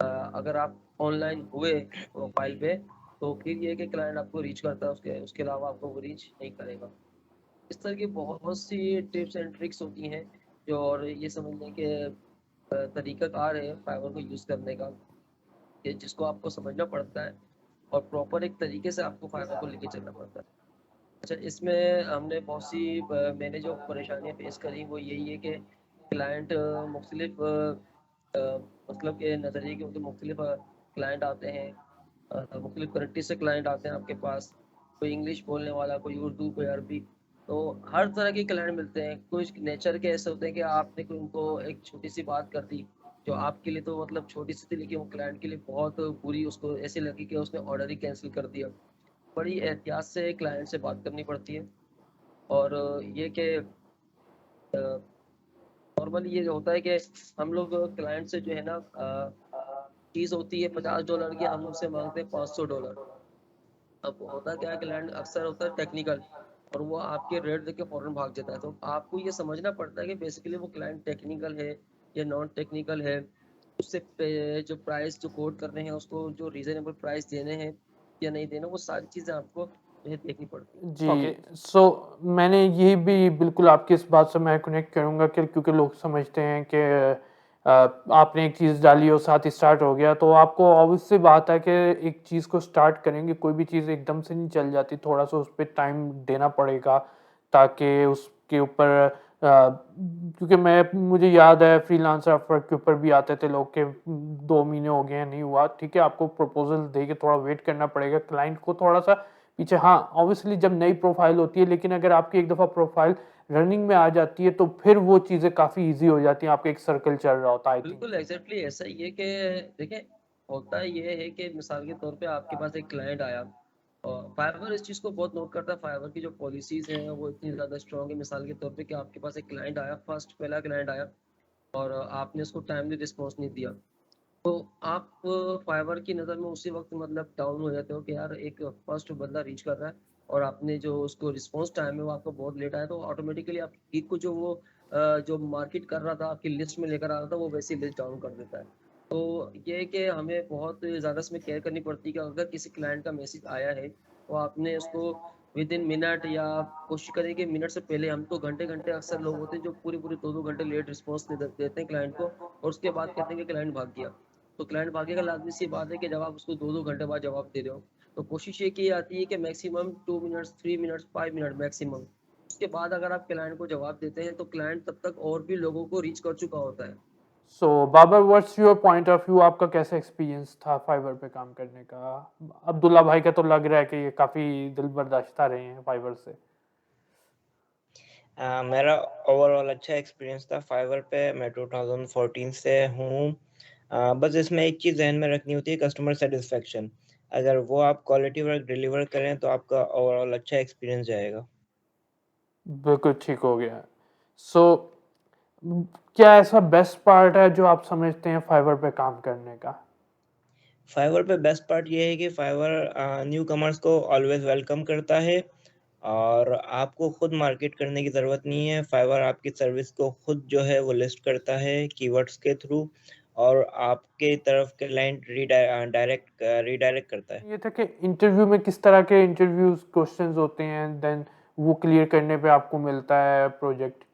अगर आप ऑनलाइन हुए प्रोफाइल पे, तो फिर ये है कि क्लाइंट आपको रीच करता है, उसके उसके अलावा आपको वो रीच नहीं करेगा। इस तरह की बहुत सी टिप्स एंड ट्रिक्स होती हैं जो, और ये समझ लें कि तरीक़ाकार है फाइवर को यूज़ करने का, कि जिसको आपको समझना पड़ता है और प्रॉपर एक तरीके से आपको फाइवर को लेके चलना पड़ता है। अच्छा, इसमें हमने बहुत सी मैंने जो परेशानियाँ फेस करी वो यही है कि क्लाइंट मुख्तलिफ मतलब के नज़रिए के, मुख्तलिफ क्लाइंट आते हैं, मुख्तलिफ कंट्री से क्लाइंट आते हैं आपके पास, कोई इंग्लिश बोलने वाला, कोई उर्दू, कोई अरबी। तो हर तरह के क्लाइंट मिलते हैं। कुछ नेचर के ऐसे होते हैं कि आपने कोई उनको एक छोटी सी बात कर दी जो आपके लिए तो मतलब छोटी सी थी, लेकिन वो क्लाइंट के लिए बहुत बुरी, उसको ऐसे लगी कि उसने ऑर्डर ही कैंसिल कर दिया। बड़ी एहतियात से क्लाइंट से बात करनी पड़ती है। और ये कि नॉर्मली ये होता है कि हम लोग क्लाइंट से जो है ना, चीज़ होती है $50 की, हम उनसे मांगते हैं $500। अब होता क्या है, क्लाइंट अक्सर होता है टेक्निकल, और वो आपके रेट देख के फ़ौरन भाग जाता है। तो आपको ये समझना पड़ता है कि बेसिकली वो क्लाइंट टेक्निकल है या नॉन टेक्निकल है। उससे जो प्राइस जो कोट कर रहे हैं उसको जो रीज़नेबल प्राइस देने हैं या नहीं देना, वो सारी चीज़ें आपको जो है देखनी पड़ती है। जी, सो मैंने ये भी बिल्कुल आपकी इस बात से मैं कनेक्ट करूँगा कि क्योंकि लोग समझते हैं कि आपने एक चीज़ डाली और साथ ही स्टार्ट हो गया, तो आपको ऑब्वियस सी बात है कि एक चीज़ को स्टार्ट करेंगे, कोई भी चीज़ एकदम से नहीं चल जाती, थोड़ा-सा उस पे टाइम देना पड़ेगा ताकि उसके ऊपर क्योंकि मुझे याद है फ्रीलांसर अपवर्क के ऊपर भी आते थे लोग के 2 महीने हो गए हैं, नहीं हुआ, ठीक है, आपको प्रपोज़ल दे के थोड़ा वेट करना पड़ेगा, क्लाइंट को थोड़ा-सा पीछे हाँ, ऑब्वियसली जब नई प्रोफ़ाइल होती है, लेकिन अगर आपकी एक दफ़ा प्रोफ़ाइल रनिंग में आ जाती है, तो फिर वो चीज़ें काफ़ी ईज़ी हो जाती हैं, आपका एक सर्कल चल रहा होता है, आई थिंक बिल्कुल सो। एग्जैक्टली ऐसा ही है कि देखिए, होता ये है कि मिसाल के तौर पे आपके पास एक क्लाइंट आया, और फाइवर इस चीज़ को बहुत नोट करता है। फाइवर की जो पॉलिसीज़ हैं वो इतनी ज़्यादा स्ट्रॉन्ग है, मिसाल के तौर पे कि आपके पास एक क्लाइंट आया, फर्स्ट पहला क्लाइंट आया, और आपने उसको टाइमली रिस्पॉन्स नहीं दिया, तो आप फाइवर की नज़र में उसी वक्त मतलब डाउन हो जाते हो कि यार एक फर्स्ट बंदा रीच कर रहा है और आपने जो उसको रिस्पॉन्स टाइम है वो आपको बहुत लेट आया, तो ऑटोमेटिकली आपकी गीक को जो वो जो मार्केट कर रहा था, आपकी लिस्ट में लेकर आ रहा था, वो वैसे ही लिस्ट डाउन कर देता है। तो ये है कि हमें बहुत ज़्यादा इसमें केयर करनी पड़ती है कि अगर किसी क्लाइंट का मैसेज आया है तो आपने उसको विद इन मिनट, या कोशिश करें कि मिनट से पहले, हम तो घंटे घंटे अक्सर लोग होते हैं जो पूरी पूरी 2-2 घंटे लेट रिस्पॉन्स देते हैं क्लाइंट को, और उसके बाद कहते हैं कि क्लाइंट भाग गया। तो क्लाइंट भागेगा, लाज़मी सी बात है कि जब आप उसको 2-2 घंटे बाद जवाब दे रहे हो, तो कोशिश ये की जाती है कि maximum 2 minutes, 3 minutes, 5 minute maximum. उसके बाद अगर आप क्लाइंट को जवाब देते हैं, तो क्लाइंट तब तक और भी लोगों को रीच कर चुका होता है। So Babar, what's your point of view? आपका कैसा एक्सपीरियंस था फाइवर पे काम करने का? अब्दुल्ला भाई का तो लग रहा है कि ये काफ़ी दिल बर्दाश्ता रहे हैं फाइवर से। मेरा ओवरऑल अच्छा एक्सपीरियंस था फाइवर पे। मैं 2014 से हूँ। बस इसमें एक चीज़ ज़हन में रखनी होती है, कस्टमर सेटिस्फेक्शन। अगर वो आप क्वालिटी वर्क डिलीवर करें तो आपका ओवरऑल अच्छा एक्सपीरियंस जाएगा। बिल्कुल ठीक हो गया। सो क्या ऐसा बेस्ट पार्ट है जो आप समझते हैं फाइवर पे काम करने का? फाइवर पे बेस्ट पार्ट ये है कि फाइवर न्यू कमर्स को ऑलवेज वेलकम करता है, और आपको खुद मार्केट करने की ज़रूरत नहीं है। फाइवर आपकी सर्विस को खुद जो है वो लिस्ट करता है कीवर्ड्स के थ्रू, और आपके तरफ क्लाइंट रीडायरेक्ट करता है। ये था कि इंटरव्यू में किस तरह के इंटरव्यूज क्वेश्चंस होते हैं, देन वो क्लियर करने पे आपको मिलता है प्रोजेक्ट,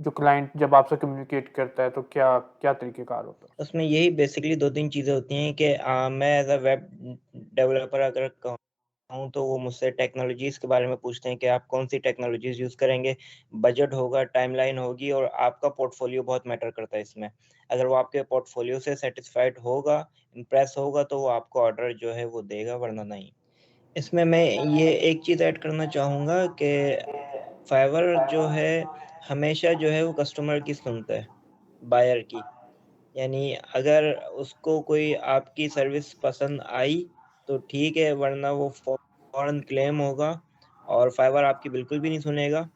जो क्लाइंट जब आपसे कम्युनिकेट करता है, तो क्या क्या तरीक़ेकार होता है? उसमें यही बेसिकली 2-3 चीज़ें होती हैं कि मैं एज़ अ वेब डेवलपर अगर कहूँ तो वो मुझसे टेक्नोलॉजीज़ के बारे में पूछते हैं कि आप कौन-सी टेक्नोलॉजीज़ यूज़ करेंगे, बजट होगा, टाइमलाइन होगी, और आपका पोर्टफोलियो बहुत मैटर करता है इसमें। अगर वो आपके पोर्टफोलियो से सैटिस्फाइड होगा, इम्प्रेस होगा, तो वो आपको ऑर्डर जो है वो देगा, वरना नहीं। इसमें मैं ये एक चीज़ ऐड करना चाहूँगा कि फाइवर जो है हमेशा जो है वो कस्टमर की सुनता है, बायर की। यानी अगर उसको कोई आपकी सर्विस पसंद आई तो ठीक है, वरना वो फ़ौरन क्लेम होगा, और फाइवर आपकी बिल्कुल भी नहीं सुनेगा।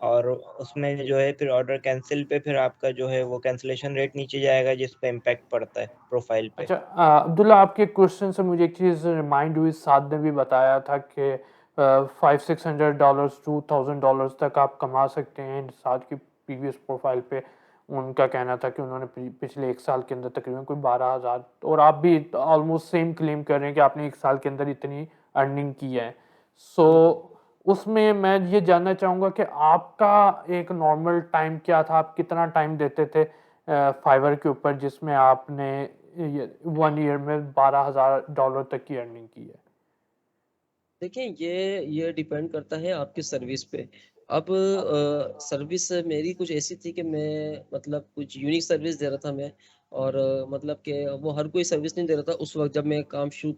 और उसमें जो है फिर ऑर्डर कैंसिल पे फिर आपका जो है वो कैंसिलेशन रेट नीचे जाएगा, जिस पे इम्पैक्ट पड़ता है प्रोफाइल पे। अच्छा, अब्दुल्ला, आपके क्वेश्चन से मुझे एक चीज़ रिमाइंड हुई। साद ने भी बताया था कि $500-600 $2,000 तक आप कमा सकते हैं। साद की प्रीवियस प्रोफाइल पे उनका कहना था कि उन्होंने पिछले एक साल के अंदर तकरीबन कोई 12,000, और आप भी ऑलमोस्ट सेम क्लेम कर रहे हैं कि आपने एक साल के अंदर इतनी अर्निंग की है। सो उसमें मैं ये जानना चाहूँगा कि आपका एक नॉर्मल टाइम क्या था? आप कितना टाइम देते थे फाइवर के ऊपर, जिसमें आपने 1 ईयर में $12,000 तक की अर्निंग की है? देखिए, ये डिपेंड करता है आपकी सर्विस पे। अब सर्विस मेरी कुछ ऐसी थी कि मैं मतलब कुछ यूनिक सर्विस दे रहा था मैं, और मतलब कि वो हर कोई सर्विस नहीं दे रहा था उस वक़्त जब मैं काम शुरू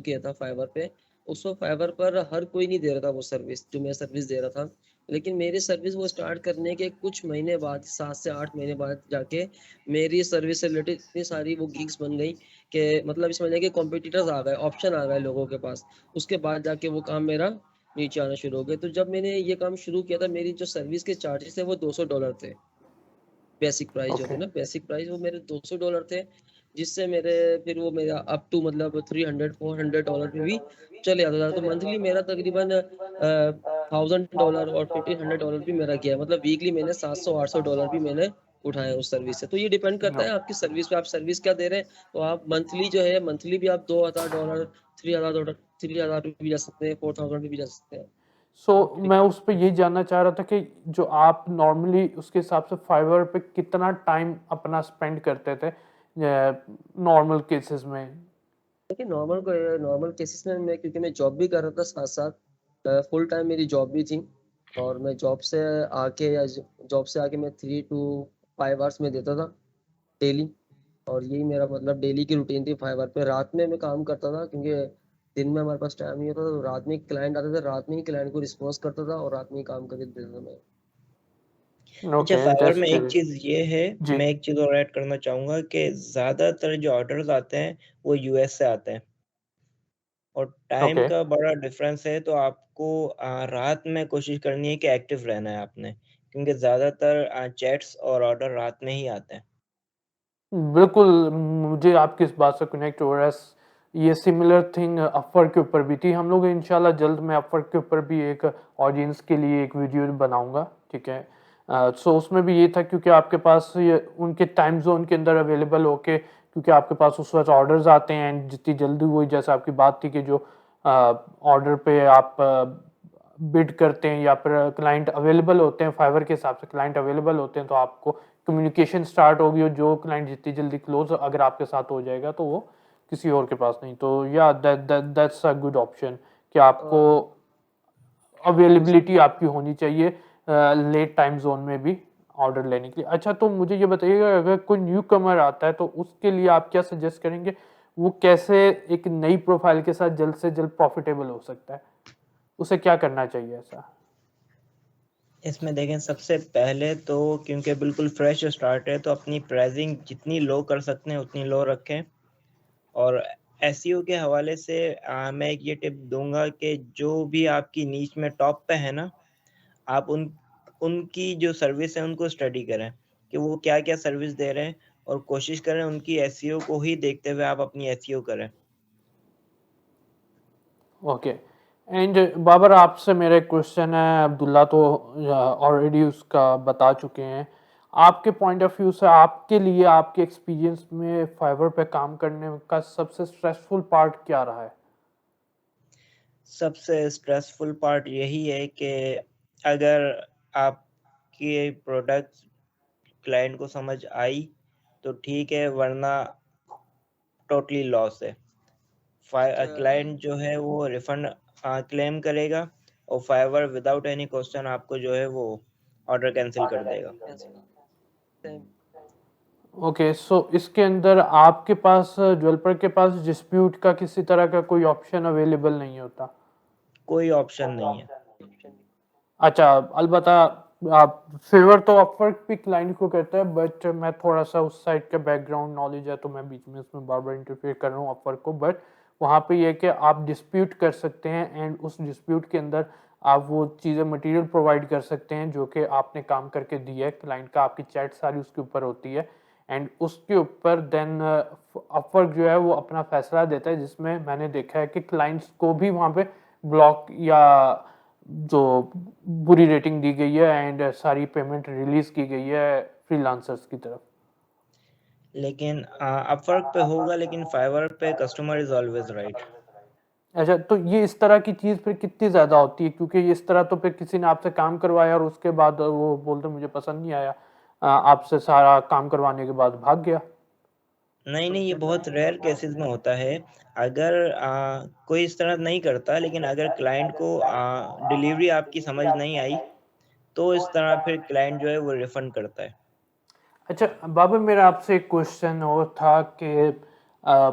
किया था फाइवर पे। उस वक़्त फाइवर पर हर कोई नहीं दे रहा था वो सर्विस, जो मैं सर्विस दे रहा था। लेकिन मेरी सर्विस वो स्टार्ट करने के कुछ महीने बाद, 7 से 8 महीने बाद जाके मेरी सर्विस से रिलेटेड इतनी सारी वो गिग्स बन गई कि मतलब समझ लीजिए कि कॉम्पिटिटर्स आ गए, ऑप्शन आ गए लोगों के पास। उसके बाद जाके वो काम मेरा नीचे आना शुरू हो गया। तो जब मैंने ये काम शुरू किया था, मेरी जो सर्विस के चार्जेस थे वो $200 थे। बेसिक प्राइस जो थे ओके। ना, बेसिक प्राइस वो मेरे $200 थे, जिससे मेरे फिर वो मेरा अप टू मतलब 300-400 डॉलर पे भी चले जाता था। तो मंथली मेरा तकरीबन $1000 और $1500 भी मेरा गया। मतलब वीकली मैंने $700-800 भी मैंने उठाए उस सर्विस से। तो ये डिपेंड करता नो। है आपकी सर्विस पे, आप सर्विस क्या दे रहे हैं। तो आप मंथली जो है, मंथली भी आप $2000, $3000, 3000 पे भी जा सकते हैं, 4000 पे भी जा सकते हैं। सो ठीक मैं है। उस पे ये जानना चाह रहा था कि जो आप नॉर्मली उसके हिसाब से फाइवर पे कितना टाइम अपना स्पेंड करते थे नॉर्मल केसेस में? देखिए, नॉर्मल केसेस में मैं, क्योंकि मैं जॉब भी कर रहा था साथ-साथ, फुल टाइम मेरी जॉब भी थी, और मैं जॉब से आके मैं 3 टू 5 आवर्स में देता था डेली। और यही मेरा मतलब डेली की रूटीन थी फाइवर पे। रात में मैं काम करता था, क्योंकि दिन में हमारे पास टाइम नहीं होता था, तो रात में क्लाइंट आते थे, रात में ही क्लाइंट को रिस्पॉन्स करता था और रात में ही काम करके देता था मैं। अच्छा, ओके, फाइवर में एक इंटरेस्टिंग। चीज़ ये है, जी। मैं एक चीज़ और ऐड करना चाहूँगा कि ज़्यादातर जो ऑर्डर्स आते हैं, वो यूएस से आते हैं और टाइम ओके। का बड़ा डिफ़रेंस है, तो आपको रात में कोशिश करनी है कि एक्टिव रहना है आपने, क्योंकि ज़्यादातर चैट्स और ऑर्डर रात में ही आते हैं। बिल्कुल, मुझे आपकी इस बात से कनेक्ट हो रहा है। ये सिमिलर थिंग अपवर्क के ऊपर भी थी। हम लोग इंशाल्लाह जल्द मैं अपवर्क के ऊपर भी एक ऑडियंस के लिए एक वीडियो बनाऊंगा, ठीक है। सो उसमें भी ये था, क्योंकि आपके पास ये उनके टाइम जोन के अंदर अवेलेबल होके, क्योंकि आपके पास उस वक्त ऑर्डर्स आते हैं, एंड जितनी जल्दी वही जैसे आपकी बात थी कि जो ऑर्डर पे आप बिड करते हैं या फिर क्लाइंट अवेलेबल होते हैं, फाइवर के हिसाब से क्लाइंट अवेलेबल होते हैं, तो आपको कम्युनिकेशन स्टार्ट होगी, और जो क्लाइंट जितनी जल्दी क्लोज अगर आपके साथ हो जाएगा तो वो किसी और के पास नहीं। तो या दैट्स अ गुड ऑप्शन कि आपको और अवेलेबिलिटी आपकी होनी चाहिए लेट टाइम जोन में भी ऑर्डर लेने के लिए। अच्छा, तो मुझे ये बताइएगा, अगर कोई न्यू कमर आता है तो उसके लिए आप क्या सजेस्ट करेंगे? वो कैसे एक नई प्रोफाइल के साथ जल्द से जल्द प्रॉफिटेबल हो सकता है? उसे क्या करना चाहिए ऐसा? इसमें देखें, सबसे पहले तो क्योंकि बिल्कुल फ्रेश स्टार्ट है, तो अपनी प्राइसिंग जितनी लो कर सकते हैं उतनी लो रखें। और एसईओ के हवाले से मैं एक ये टिप दूँगा कि जो भी आपकी नीश में टॉप पे है ना, आप उनकी जो सर्विस है उनको स्टडी करें कि वो क्या-क्या सर्विस दे रहे हैं, और कोशिश करें उनकी एसईओ को ही देखते हुए आप अपनी एसईओ करें। ओके। एंड बाबर, आपसे मेरा एक क्वेश्चन है। अब्दुल्ला तो ऑलरेडी उसका बता चुके हैं। आपके पॉइंट ऑफ व्यू से, आपके लिए, आपके एक्सपीरियंस में फाइवर पे काम करने का सबसे स्ट्रेसफुल पार्ट क्या रहा है? सबसे स्ट्रेसफुल पार्ट यही है कि अगर आपके प्रोडक्ट्स क्लाइंट को समझ आई तो ठीक है, वरना टोटली लॉस है। अच्छा, क्लाइंट जो है वो रिफंड क्लेम करेगा, और फाइवर विदाउट एनी क्वेश्चन आपको जो है वो ऑर्डर कैंसिल कर देगा। सेम। ओके, सो इसके अंदर आपके पास, डेवलपर के पास डिस्प्यूट का किसी तरह का कोई ऑप्शन अवेलेबल नहीं होता? कोई ऑप्शन नहीं है। अच्छा, अलबत्ता आप फेवर तो अपवर्क भी क्लाइंट को करता है, बट मैं थोड़ा सा उस साइड का बैकग्राउंड नॉलेज है, तो मैं बीच में इसमें बार बार इंटरफेयर कर रहा हूँ अपवर्क को। बट वहाँ पे ये है कि आप डिस्प्यूट कर सकते हैं, एंड उस डिस्प्यूट के अंदर आप वो चीज़ें मटेरियल प्रोवाइड कर सकते हैं जो कि आपने काम करके दिया है क्लाइंट का, आपकी चैट सारी उसके ऊपर होती है एंड उसके ऊपर देन अपवर्क जो है वो अपना फैसला देता है, जिसमें मैंने देखा है कि क्लाइंट्स को भी वहाँ पे ब्लॉक या जो बुरी रेटिंग दी गई है एंड सारी पेमेंट रिलीज की गई है फ्रीलांसर्स की तरफ। लेकिन अपवर्क पे होगा, लेकिन फाइवर पे कस्टमर इज ऑलवेज राइट। अच्छा, तो ये इस तरह की चीज़ फिर कितनी ज़्यादा होती है, क्योंकि इस तरह तो फिर किसी ने आपसे काम करवाया और उसके बाद वो बोलते मुझे पसंद नहीं आया, आपसे सारा काम करवाने के बाद भाग गया। नहीं नहीं, ये बहुत रेयर केसेस में होता है। अगर कोई इस तरह नहीं करता, लेकिन अगर क्लाइंट को डिलीवरी आपकी समझ नहीं आई, तो इस तरह फिर क्लाइंट जो है वो रिफंड करता है। अच्छा बाबर, मेरा आपसे एक क्वेश्चन और था कि अ,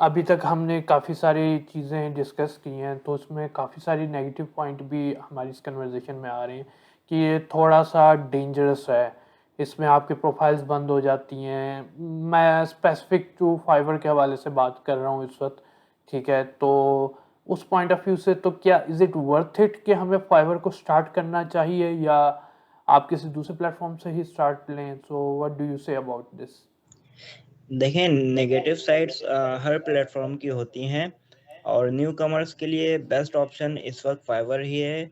अभी तक हमने काफ़ी सारी चीज़ें डिस्कस की हैं, तो उसमें काफ़ी सारी नेगेटिव पॉइंट भी हमारी इस कन्वर्सेशन में आ रहे हैं कि ये थोड़ा सा डेंजरस है, इसमें आपकी प्रोफाइल्स बंद हो जाती हैं। मैं स्पेसिफिक टू फाइवर के हवाले से बात कर रहा हूँ इस वक्त, ठीक है? तो उस पॉइंट ऑफ व्यू से तो क्या इज़ इट वर्थ इट कि हमें फाइवर को स्टार्ट करना चाहिए या आप किसी दूसरे प्लेटफॉर्म से ही स्टार्ट लें? So what do you say about this? देखें, नेगेटिव साइड्स हर प्लेटफॉर्म की होती हैं, और न्यू कमर्स के लिए बेस्ट ऑप्शन इस वक्त फाइवर ही है।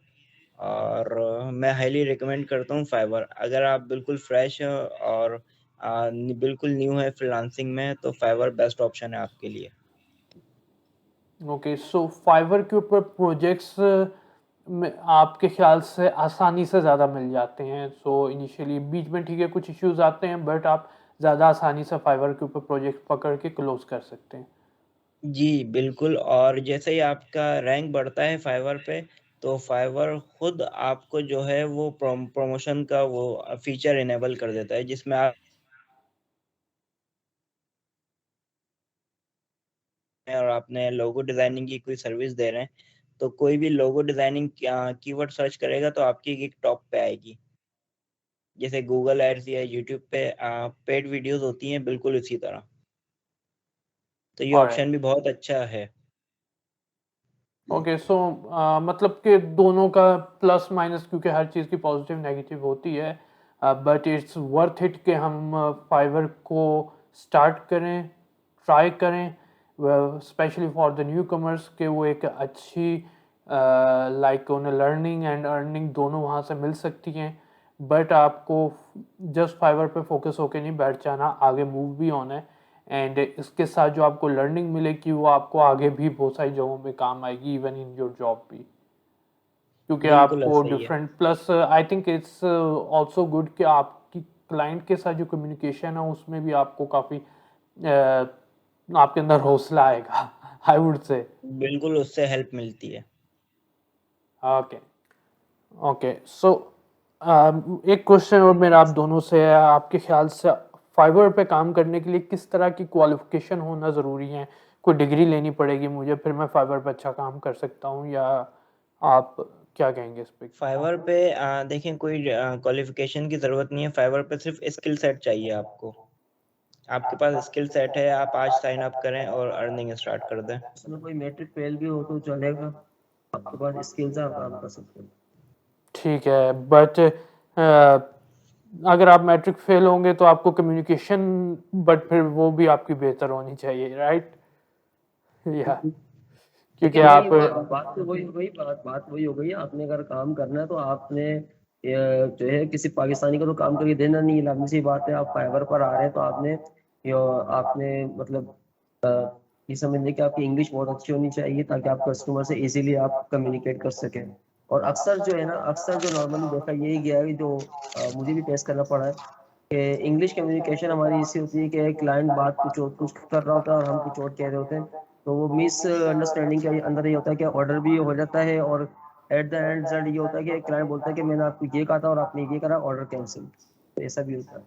और मैं हाईली रिकमेंड करता हूँ फाइवर। अगर आप बिल्कुल फ्रेश हो और बिल्कुल न्यू है फ्रीलांसिंग में, तो फाइवर बेस्ट ऑप्शन है आपके लिए। ओके, सो फाइवर के ऊपर प्रोजेक्ट्स में आपके ख्याल से आसानी से ज़्यादा मिल जाते हैं? सो इनिशियली बीच में ठीक है कुछ इश्यूज आते हैं, बट आप ज़्यादा आसानी से फाइवर के ऊपर प्रोजेक्ट पकड़ के क्लोज कर सकते हैं। जी, बिल्कुल। और जैसे ही आपका रैंक बढ़ता है फाइवर पे, तो फाइवर खुद आपको जो है वो प्रमोशन का वो फीचर इनेबल कर देता है, जिसमें आप और आपने लोगो डिज़ाइनिंग की कोई सर्विस दे रहे हैं, तो कोई भी लोगो डिज़ाइनिंग कीवर्ड सर्च करेगा तो आपकी गिग टॉप पे आएगी। जैसे गूगल एड्स या यूट्यूब पे पेड वीडियोज़ होती हैं, बिल्कुल उसी तरह। तो ये ऑलराइट, ऑप्शन भी बहुत अच्छा है। ओके, सो मतलब कि दोनों का प्लस माइनस, क्योंकि हर चीज़ की पॉजिटिव नेगेटिव होती है, बट इट्स वर्थ इट कि हम फाइवर को स्टार्ट करें, ट्राई करें, specially for the new commerce, के वो एक अच्छी लाइक उन्हें लर्निंग एंड अर्निंग दोनों वहाँ से मिल सकती हैं। बट आपको जस्ट फाइवर पे फोकस होके नहीं बैठ जाना, आगे मूव भी होना है एंड इसके साथ जो आपको लर्निंग मिलेगी वो आपको आगे भी बहुत सारी जगहों पे काम आएगी, इवन इन योर जॉब भी, क्योंकि बिल्कुल आपको सही है। Different plus I think it's also good कि आपकी क्लाइंट के साथ जो कम्युनिकेशन है उसमें भी आपको काफ़ी आपके अंदर हौसला आएगा आई वुड से। बिल्कुल, उससे हेल्प मिलती है। ओके, ओके, सो एक क्वेश्चन और मेरा आप दोनों से है, आपके ख्याल से फाइवर पे काम करने के लिए किस तरह की क्वालिफिकेशन होना ज़रूरी है? कोई डिग्री लेनी पड़ेगी मुझे फिर मैं फाइवर पे अच्छा काम कर सकता हूँ, या आप क्या कहेंगे इस पे? फाइवर पे देखें, कोई क्वालिफ़िकेशन की ज़रूरत नहीं है। फाइवर पे सिर्फ़ स्किल सेट चाहिए आपको। आपके पास स्किल सेट है, आप आज साइन अप करें और अर्निंग स्टार्ट कर दें। उसमें कोई मैट्रिक फेल भी हो तो चलेगा, आपके पास स्किल्स है, आप काम कर सकते हो। ठीक है, बट अगर आप मैट्रिक फेल होंगे तो आपको कम्युनिकेशन, बट फिर वो भी आपकी बेहतर होनी चाहिए, राइट? या क्योंकि लेकिन वही आप बात तो बात वही हो गई। आपने अगर काम करना है तो आपने जो है किसी पाकिस्तानी को तो काम करके देना नहीं है। लाजमी सी बात है, आप फाइवर पर आ रहे हैं तो आपने मतलब ये समझ लें कि आपकी इंग्लिश बहुत अच्छी होनी चाहिए ताकि आप कस्टमर से इजीली आप कम्युनिकेट कर सकें। और अक्सर जो है ना, अक्सर जो नॉर्मली देखा यही गया है, जो मुझे भी फेस करना पड़ा है कि इंग्लिश कम्युनिकेशन हमारी ऐसी होती है कि क्लाइंट बात कुछ कर रहा होता है और हम कुछ और कह रहे होते हैं, तो वो मिस अंडरस्टैंडिंग के अंदर ये होता है कि ऑर्डर भी हो जाता है और एट द एंड रिजल्ट ये होता है कि क्लाइंट बोलता है कि मैंने आपको ये कहा था और आपने ये करा, ऑर्डर कैंसिल। तो ऐसा भी होता है।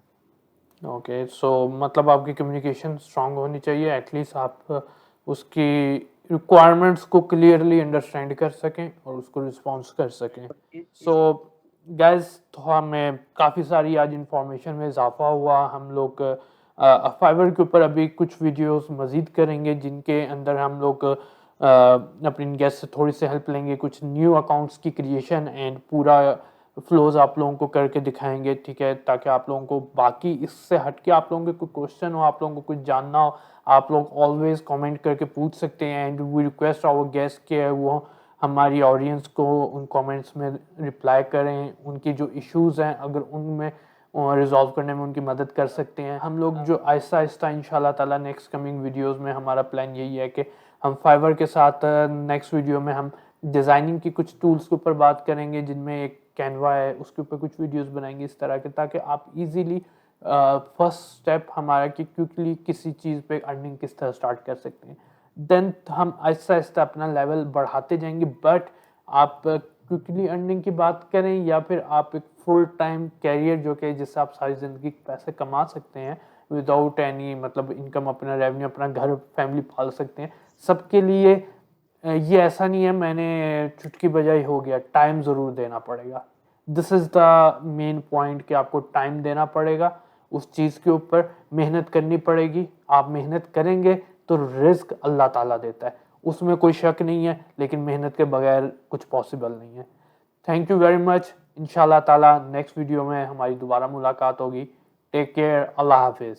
ओके, सो मतलब आपकी कम्युनिकेशन स्ट्रांग होनी चाहिए, एटलीस्ट आप उसकी रिक्वायरमेंट्स को क्लियरली अंडरस्टैंड कर सकें और उसको रिस्पॉन्स कर सकें। सो गाइस, तो हमें काफ़ी सारी आज इंफॉर्मेशन में इजाफा हुआ। हम लोग फाइवर के ऊपर अभी कुछ वीडियोस मज़ीद करेंगे जिनके अंदर हम लोग अपने गेस्ट से थोड़ी सी हेल्प लेंगे, कुछ न्यू अकाउंट्स की क्रिएशन एंड पूरा फ्लोज आप लोगों को करके दिखाएंगे, ठीक है, ताकि आप लोगों को बाकी इससे हटके आप लोगों के कोई क्वेश्चन हो, आप लोगों को कुछ जानना हो, आप लोग ऑलवेज कमेंट करके पूछ सकते हैं। And we request our guest के वो हमारी ऑडियंस को उन कमेंट्स में रिप्लाई करें, उनकी जो इश्यूज़ हैं अगर उनमें रिजॉल्व करने में उनकी मदद कर सकते हैं। हम लोग जो आहिस्ता आहिस्ता इंशाल्लाह ताला नेक्स्ट कमिंग वीडियोस में हमारा प्लान यही है कि हम फाइवर के साथ नेक्स्ट वीडियो में हम डिज़ाइनिंग की कुछ टूल्स के ऊपर बात करेंगे, जिनमें एक कैनवा है, उसके ऊपर कुछ वीडियोस बनाएंगे इस तरह के, ताकि आप इजीली फर्स्ट स्टेप हमारा कि क्विकली किसी चीज़ पे अर्निंग किस तरह स्टार्ट कर सकते हैं। देन हम आहिस्ता आहिस्ता अपना लेवल बढ़ाते जाएंगे। बट आप क्विकली अर्निंग की बात करें या फिर आप एक फुल टाइम कैरियर जो कि जिससे आप सारी ज़िंदगी पैसे कमा सकते हैं विदाउट एनी मतलब इनकम, अपना रेवेन्यू, अपना घर फैमिली पाल सकते हैं, सबके लिए ये ऐसा नहीं है मैंने चुटकी बजाई हो गया, टाइम ज़रूर देना पड़ेगा। This is the main point कि आपको टाइम देना पड़ेगा, उस चीज़ के ऊपर मेहनत करनी पड़ेगी। आप मेहनत करेंगे तो रिस्क अल्लाह ताला देता है, उसमें कोई शक नहीं है, लेकिन मेहनत के बगैर कुछ पॉसिबल नहीं है। Thank you very much. इंशाल्लाह ताला नेक्स्ट वीडियो में हमारी दोबारा मुलाकात होगी। टेक केयर, अल्लाह हाफिज़।